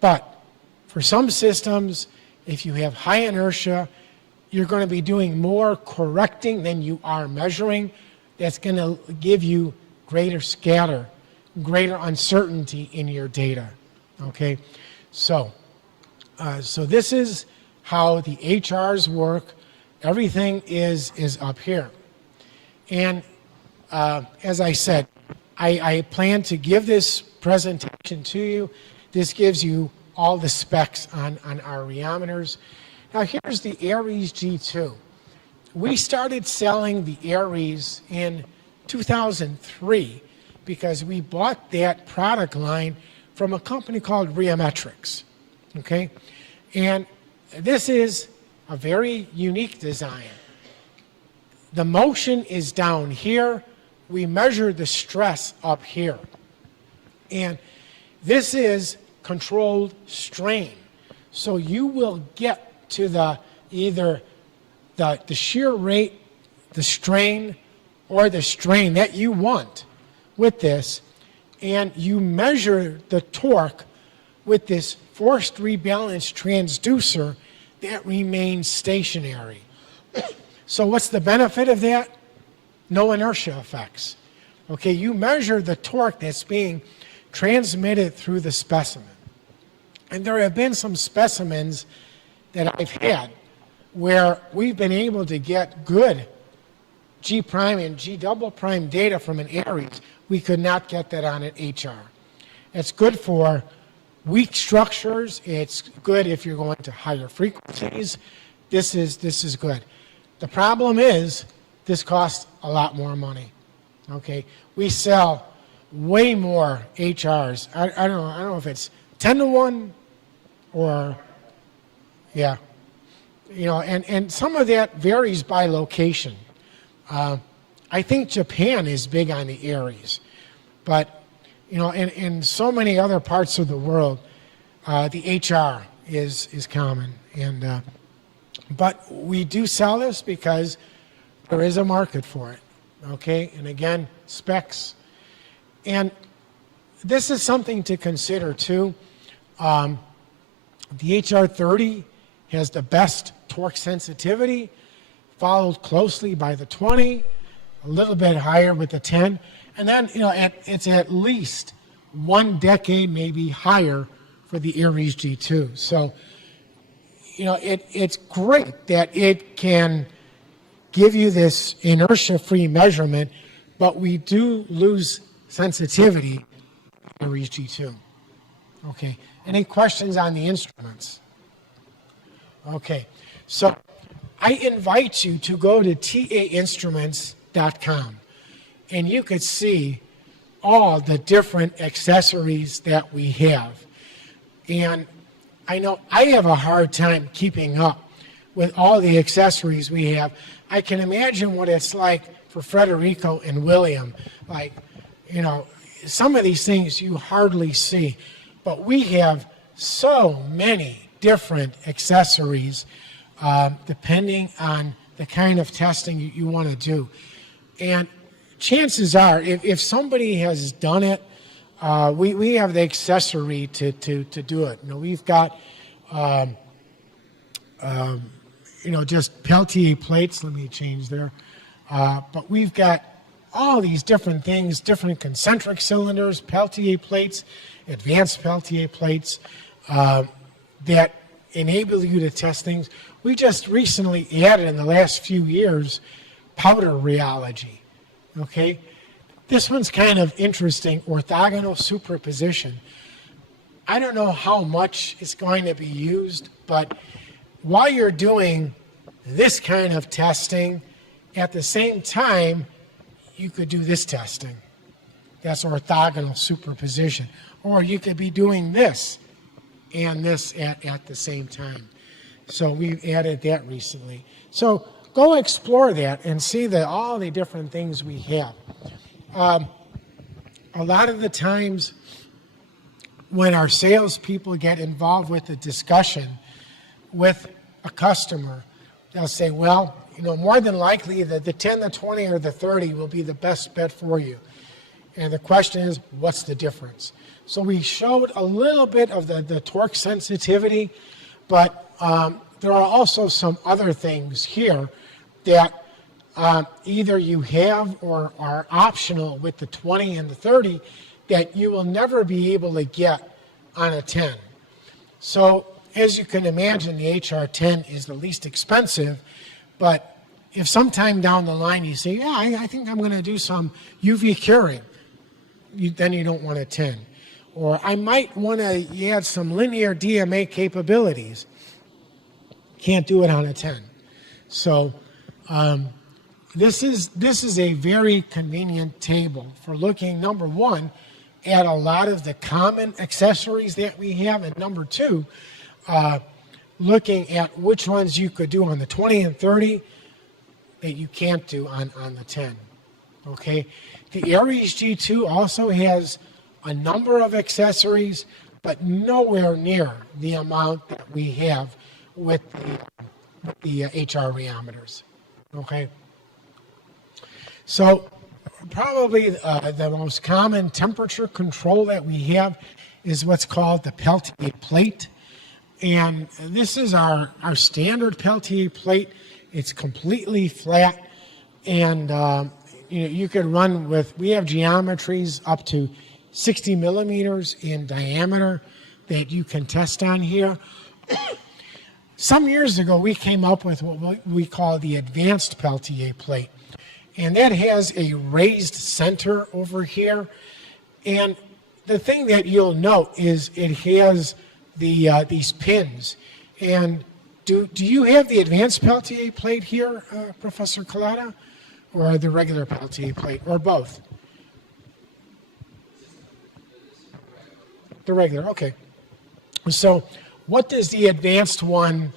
But for some systems, if you have high inertia, you're going to be doing more correcting than you are measuring. That's going to give you greater scatter, greater uncertainty in your data. Okay, so this is how the HRs work. Everything is up here. And as I said, I plan to give this presentation to you. This gives you all the specs on our rheometers. Now here's the Aries G2. We started selling the Aries in 2003 because we bought that product line from a company called Rheometrics, okay? And this is a very unique design. The motion is down here. We measure the stress up here. And this is controlled strain. So you will get to the either the shear rate, the strain, or the strain that you want with this, and you measure the torque with this forced rebalance transducer that remains stationary. So what's the benefit of that? No inertia effects. Okay, you measure the torque that's being transmitted through the specimen. And there have been some specimens that I've had where we've been able to get good G prime and G double prime data from an Aries. We could not get that on an HR. It's good for weak structures. It's good if you're going to higher frequencies. This is good. The problem is this costs a lot more money. Okay, we sell way more HRs. I don't know if it's 10 to 1 or, yeah. You know, and some of that varies by location. I think Japan is big on the Aries, but you know, in so many other parts of the world, the HR is common. And but we do sell this because there is a market for it. Okay, and again, specs, and this is something to consider too. The HR30 has the best torque sensitivity, followed closely by the 20, a little bit higher with the 10, and then you know it's at least 1 decade, maybe higher, for the Aries G2. So you know it's great that it can give you this inertia-free measurement, but we do lose sensitivity in Aries G2. Okay. Any questions on the instruments? Okay. So I invite you to go to tainstruments.com, and you could see all the different accessories that we have. And I know I have a hard time keeping up with all the accessories we have. I can imagine what it's like for Federico and William. Like, you know, some of these things you hardly see, but we have so many different accessories depending on the kind of testing you want to do. And chances are, if somebody has done it, we have the accessory to do it. You know, we've got you know, just Peltier plates. Let me change there. But we've got all these different things, different concentric cylinders, Peltier plates, advanced Peltier plates that enable you to test things. We just recently added in the last few years powder rheology. Okay, this one's kind of interesting, orthogonal superposition. I don't know how much it's going to be used, but while you're doing this kind of testing, at the same time, you could do this testing. That's orthogonal superposition. Or you could be doing this and this at the same time. So we've added that recently. So go explore that and see all the different things we have. A lot of the times when our salespeople get involved with the discussion with a customer, they'll say, well, you know, more than likely the 10, the 20, or the 30 will be the best bet for you. And the question is, what's the difference? So we showed a little bit of the torque sensitivity, but there are also some other things here that either you have or are optional with the 20 and the 30 that you will never be able to get on a 10. So as you can imagine, the HR10 is the least expensive, but if sometime down the line you say, yeah, I think I'm going to do some UV curing, then you don't want a 10. Or I might want to add some linear DMA capabilities. Can't do it on a 10. So this is a very convenient table for looking, number one, at a lot of the common accessories that we have, and number two, looking at which ones you could do on the 20 and 30 that you can't do on the 10. Okay, the Aries G2 also has a number of accessories, but nowhere near the amount that we have with the HR rheometers. Okay, so probably the most common temperature control that we have is what's called the Peltier plate. And this is our standard Peltier plate. It's completely flat, and you could run with, we have geometries up to 60 millimeters in diameter that you can test on here. Some years ago, we came up with what we call the advanced Peltier plate. And that has a raised center over here. And the thing that you'll note is it has these pins. And do you have the advanced Peltier plate here, Professor Collada? Or the regular Peltier plate, or both? The regular, okay. So what does the advanced one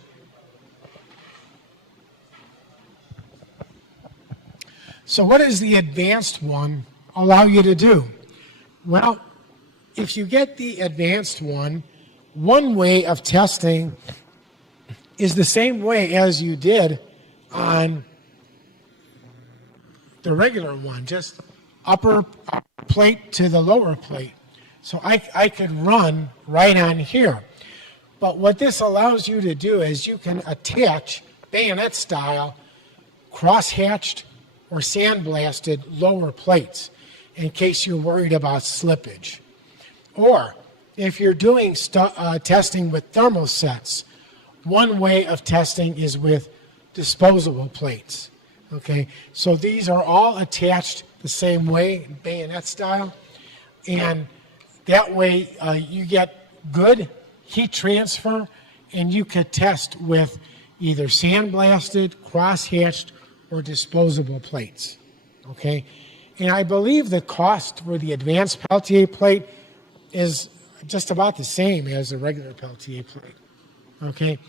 allow you to do? Well, if you get the advanced one way of testing is the same way as you did on the regular one, just upper plate to the lower plate. So I could run right on here. But what this allows you to do is you can attach bayonet style, cross-hatched or sandblasted lower plates in case you're worried about slippage. Or if you're doing testing with thermosets, one way of testing is with disposable plates. Okay, so these are all attached the same way, bayonet style, and that way you get good heat transfer, and you could test with either sandblasted, cross-hatched, or disposable plates. Okay, and I believe the cost for the advanced Peltier plate is just about the same as the regular Peltier plate. Okay,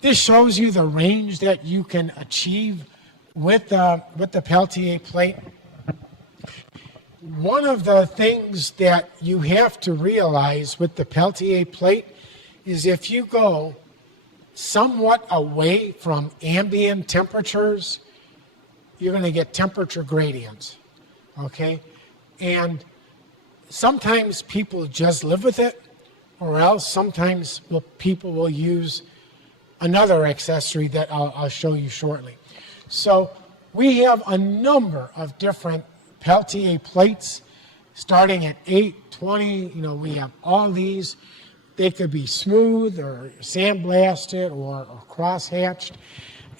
this shows you the range that you can achieve with the Peltier plate. One of the things that you have to realize with the Peltier plate is if you go somewhat away from ambient temperatures, you're going to get temperature gradients, okay? And sometimes people just live with it, or else sometimes people will use another accessory that I'll show you shortly. So we have a number of different Peltier plates, starting at 8, 20, we have all these. They could be smooth or sandblasted or cross-hatched.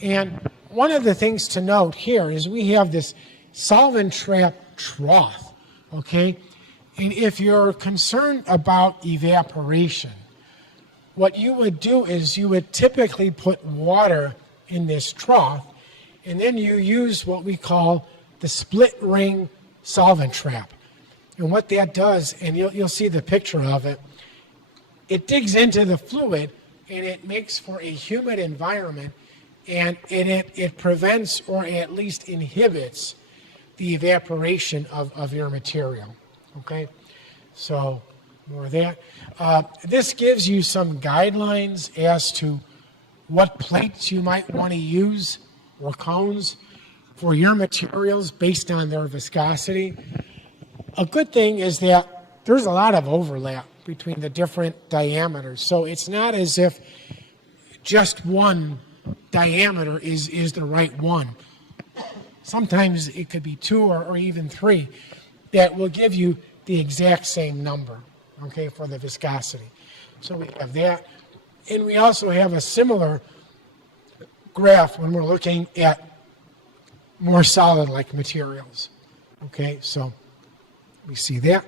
And one of the things to note here is we have this solvent trap trough, okay? And if you're concerned about evaporation, what you would do is you would typically put water in this trough, and then you use what we call the split ring solvent trap. And what that does, and you'll see the picture of it, it digs into the fluid and it makes for a humid environment, and it prevents or at least inhibits the evaporation of your material. Okay, so more of that. This gives you some guidelines as to what plates you might want to use or cones for your materials based on their viscosity. A good thing is that there's a lot of overlap between the different diameters. So it's not as if just one diameter is the right one. Sometimes it could be 2 or even 3 that will give you the exact same number, okay, for the viscosity. So we have that. And we also have a similar graph when we're looking at more solid-like materials. Okay, so we see that.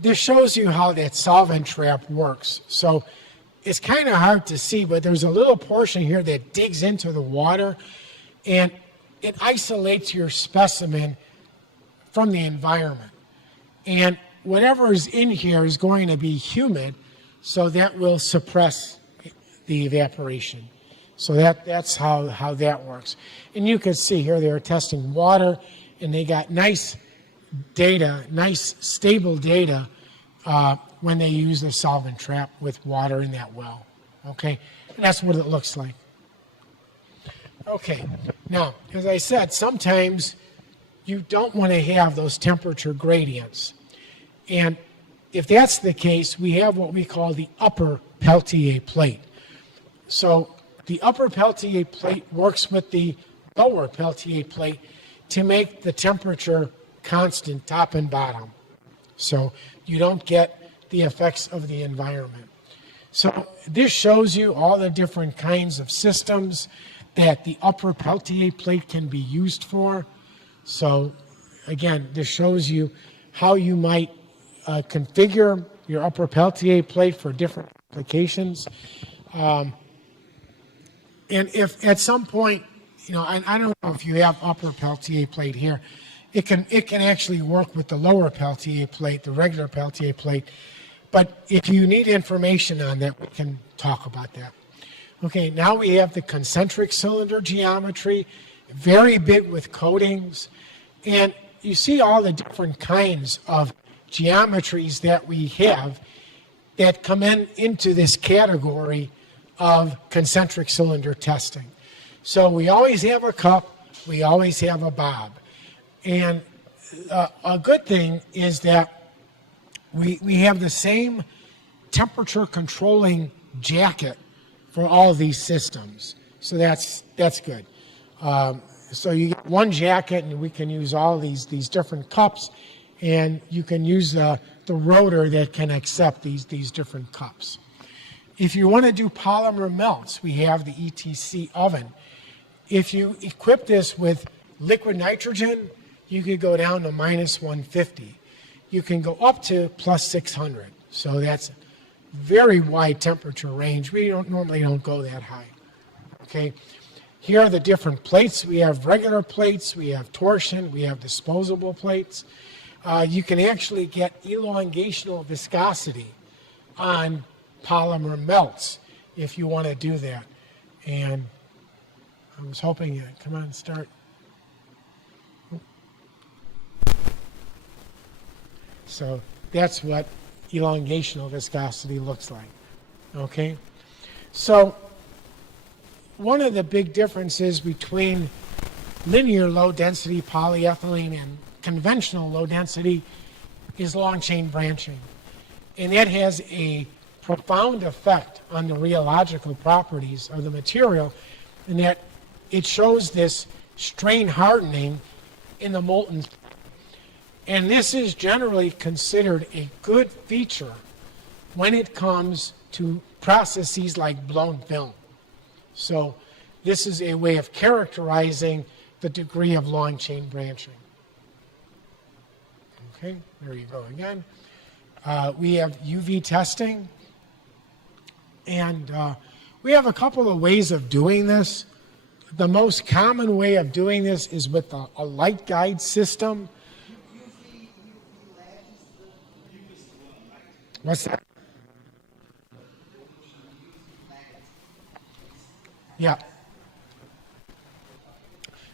This shows you how that solvent trap works. So it's kind of hard to see, but there's a little portion here that digs into the water, and it isolates your specimen from the environment. And whatever is in here is going to be humid, so that will suppress the evaporation. So that's how that works. And you can see here they are testing water, and they got nice data, nice stable data when they use the solvent trap with water in that well. Okay, and that's what it looks like. Okay, now, as I said, sometimes you don't want to have those temperature gradients. And if that's the case, we have what we call the upper Peltier plate. So the upper Peltier plate works with the lower Peltier plate to make the temperature constant top and bottom. So you don't get the effects of the environment. So this shows you all the different kinds of systems that the upper Peltier plate can be used for. So again, this shows you how you might configure your upper Peltier plate for different applications. And if at some point, you know, I don't know if you have upper Peltier plate here, it can actually work with the lower Peltier plate, the regular Peltier plate. But if you need information on that, we can talk about that. Okay, now we have the concentric cylinder geometry, very big with coatings. And you see all the different kinds of geometries that we have that come into this category of concentric cylinder testing. So we always have a cup, we always have a bob. And a good thing is that we have the same temperature controlling jacket for all of these systems. So that's good. So you get one jacket and we can use all these different cups, and you can use the rotor that can accept these different cups. If you want to do polymer melts, we have the ETC oven. If you equip this with liquid nitrogen, you could go down to minus 150. You can go up to plus 600. So that's very wide temperature range. We normally don't go that high. Okay. Here are the different plates. We have regular plates, we have torsion, we have disposable plates. You can actually get elongational viscosity on polymer melts if you want to do that. And I was hoping, come on, start. So that's what elongational viscosity looks like. Okay? So one of the big differences between linear low density polyethylene and conventional low density is long chain branching. And that has a profound effect on the rheological properties of the material, in that it shows this strain hardening in the molten. And this is generally considered a good feature when it comes to processes like blown film. So this is a way of characterizing the degree of long chain branching. Okay, there you go again. We have UV testing. And we have a couple of ways of doing this. The most common way of doing this is with a light guide system. What's that? Yeah.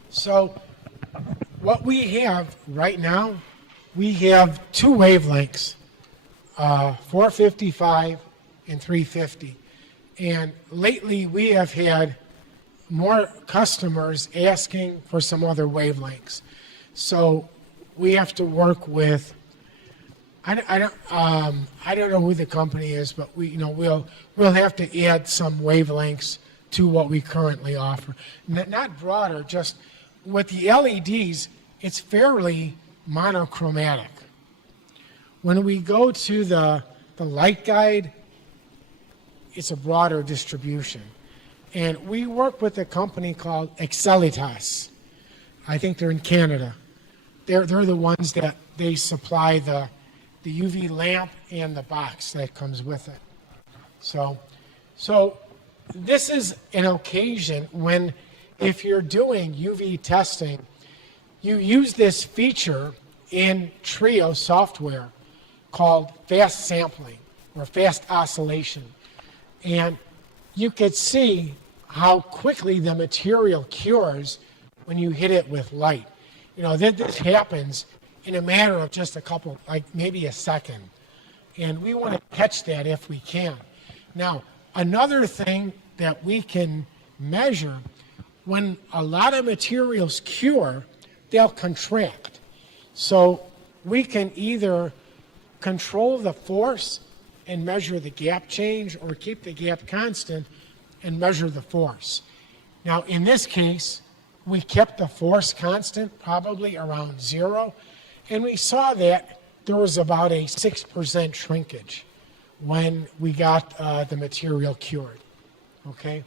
So what we have right now, we have two wavelengths, 455 and 350. And lately we have had more customers asking for some other wavelengths. So we have to work with, I don't know who the company is, but we'll have to add some wavelengths to what we currently offer. Not broader, just with the LEDs, it's fairly monochromatic. When we go to the light guide, it's a broader distribution. And we work with a company called Excelitas. I think they're in Canada. They're the ones that they supply the UV lamp and the box that comes with it. So this is an occasion when, if you're doing UV testing, you use this feature in Trio software called fast sampling or fast oscillation. And you could see how quickly the material cures when you hit it with light. This happens in a matter of just a couple, like maybe a second. And we want to catch that if we can. Now, another thing that we can measure, when a lot of materials cure, they'll contract. So we can either control the force and measure the gap change, or keep the gap constant and measure the force. Now, in this case, we kept the force constant probably around 0, and we saw that there was about a 6% shrinkage when we got the material cured. Okay?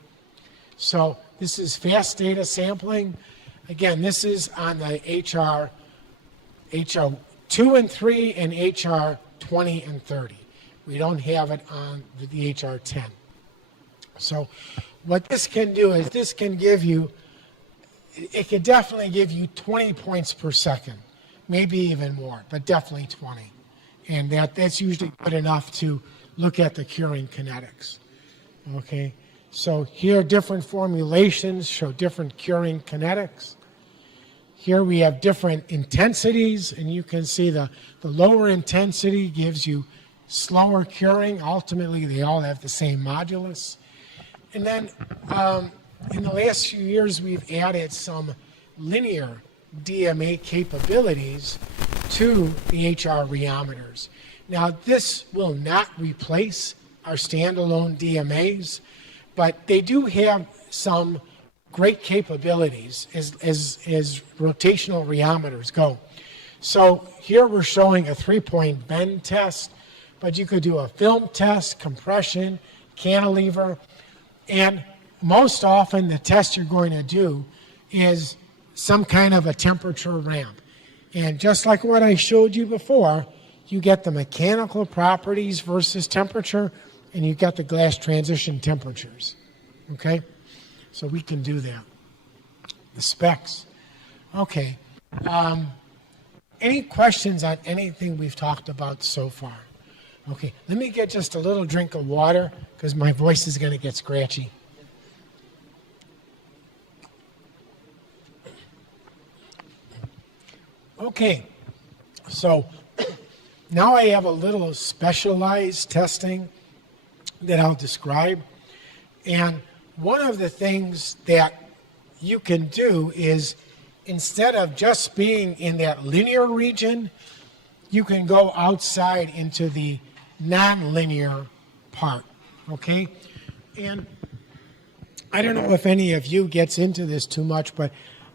So this is fast data sampling. Again, this is on the HR 2 and 3 and HR 20 and 30. We don't have it on the HR 10. So what this can do is this can give you, it can definitely give you 20 points per second, maybe even more, but definitely 20. And that's usually good enough to look at the curing kinetics. Okay, so here different formulations show different curing kinetics. Here we have different intensities, and you can see the lower intensity gives you slower curing. Ultimately, they all have the same modulus. And then in the last few years, we've added some linear DMA capabilities to the HR rheometers. Now, this will not replace our standalone DMAs, but they do have some great capabilities as rotational rheometers go. So here we're showing a 3-point bend test, but you could do a film test, compression, cantilever, and most often the test you're going to do is some kind of a temperature ramp. And just like what I showed you before, you get the mechanical properties versus temperature, and you get the glass transition temperatures. Okay? So we can do that. The specs. Okay. Any questions on anything we've talked about so far? Okay, let me get just a little drink of water because my voice is going to get scratchy. Okay, so now I have a little specialized testing that I'll describe. And one of the things that you can do is, instead of just being in that linear region, you can go outside into the non-linear part, okay? And I don't know if any of you gets into this too much, but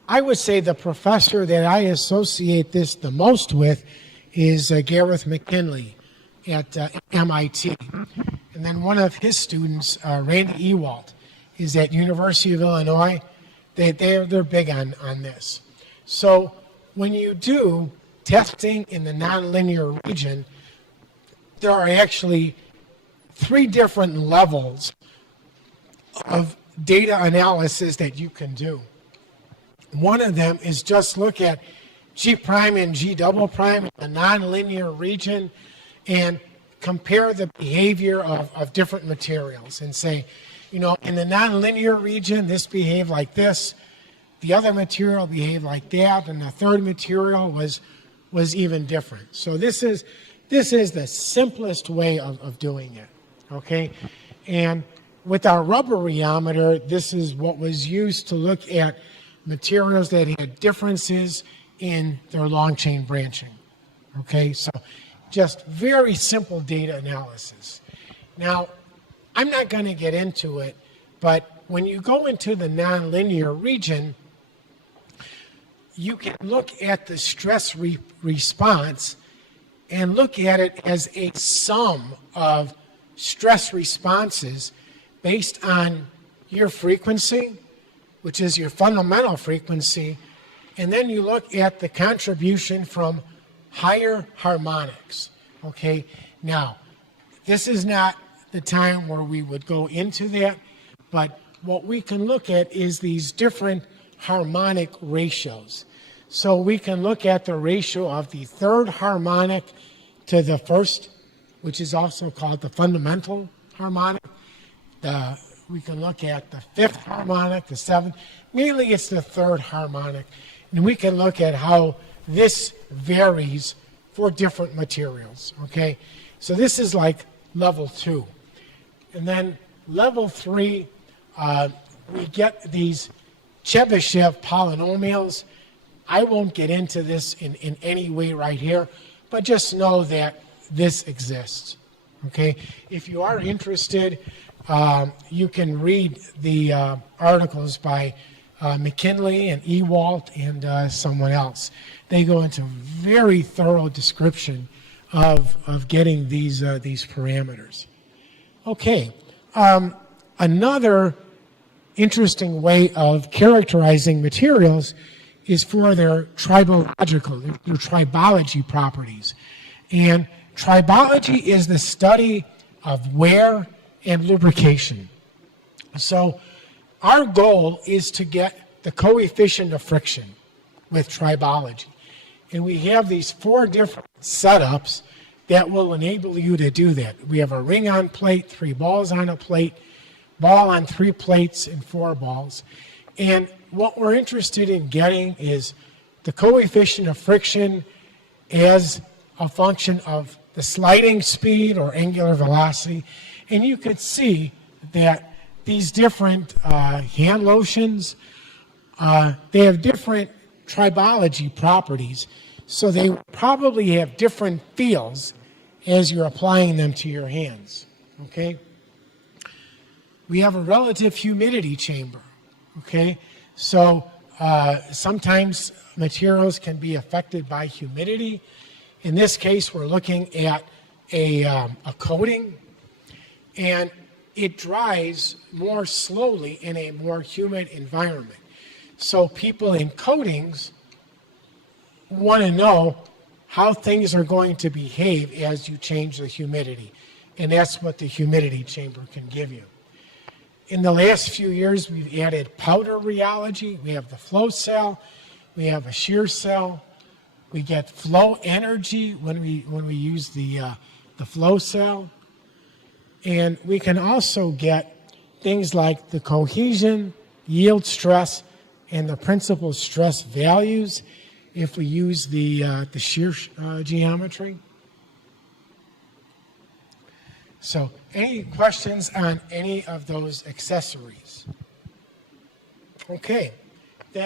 I would say the professor that I associate this the most with is Gareth McKinley at MIT. And then one of his students, Randy Ewald, is at University of Illinois. They're big on this. So when you do testing in the nonlinear region, there are actually 3 different levels of data analysis that you can do. One of them is just look at G prime and G double prime in the nonlinear region and compare the behavior of different materials and say, you know, in the nonlinear region, this behaved like this, the other material behaved like that, and the third material was even different. So this is the simplest way of doing it, okay? And with our rubber rheometer, this is what was used to look at materials that had differences in their long chain branching, okay? So just very simple data analysis. Now, I'm not going to get into it, but when you go into the nonlinear region, you can look at the stress response and look at it as a sum of stress responses based on your frequency, which is your fundamental frequency, and then you look at the contribution from higher harmonics, okay? Now, this is not the time where we would go into that, but what we can look at is these different harmonic ratios. So we can look at the ratio of the third harmonic to the first, which is also called the fundamental harmonic. We can look at the fifth harmonic, the seventh. Mainly it's the third harmonic. And we can look at how this varies for different materials, okay? So this is like level 2. And then level 3, we get these Chebyshev polynomials. I won't get into this in any way right here, but just know that this exists. Okay, if you are interested, you can read the articles by McKinley and Ewalt and someone else. They go into very thorough description of getting these parameters. Okay, another interesting way of characterizing materials is for their tribology properties. And tribology is the study of wear and lubrication. So our goal is to get the coefficient of friction with tribology. And we have these 4 different setups that will enable you to do that. We have a ring on plate, 3 balls on a plate, ball on 3 plates and 4 balls. And what we're interested in getting is the coefficient of friction as a function of the sliding speed or angular velocity. And you could see that these different hand lotions, they have different tribology properties. So they probably have different feels as you're applying them to your hands. Okay? We have a relative humidity chamber. Okay? So sometimes materials can be affected by humidity. In this case, we're looking at a coating, and it dries more slowly in a more humid environment. So people in coatings want to know how things are going to behave as you change the humidity. And that's what the humidity chamber can give you. In the last few years, we've added powder rheology. We have the flow cell. We have a shear cell. We get flow energy when we use the flow cell. And we can also get things like the cohesion, yield stress, and the principal stress values if we use the shear geometry. So, any questions on any of those accessories? Okay.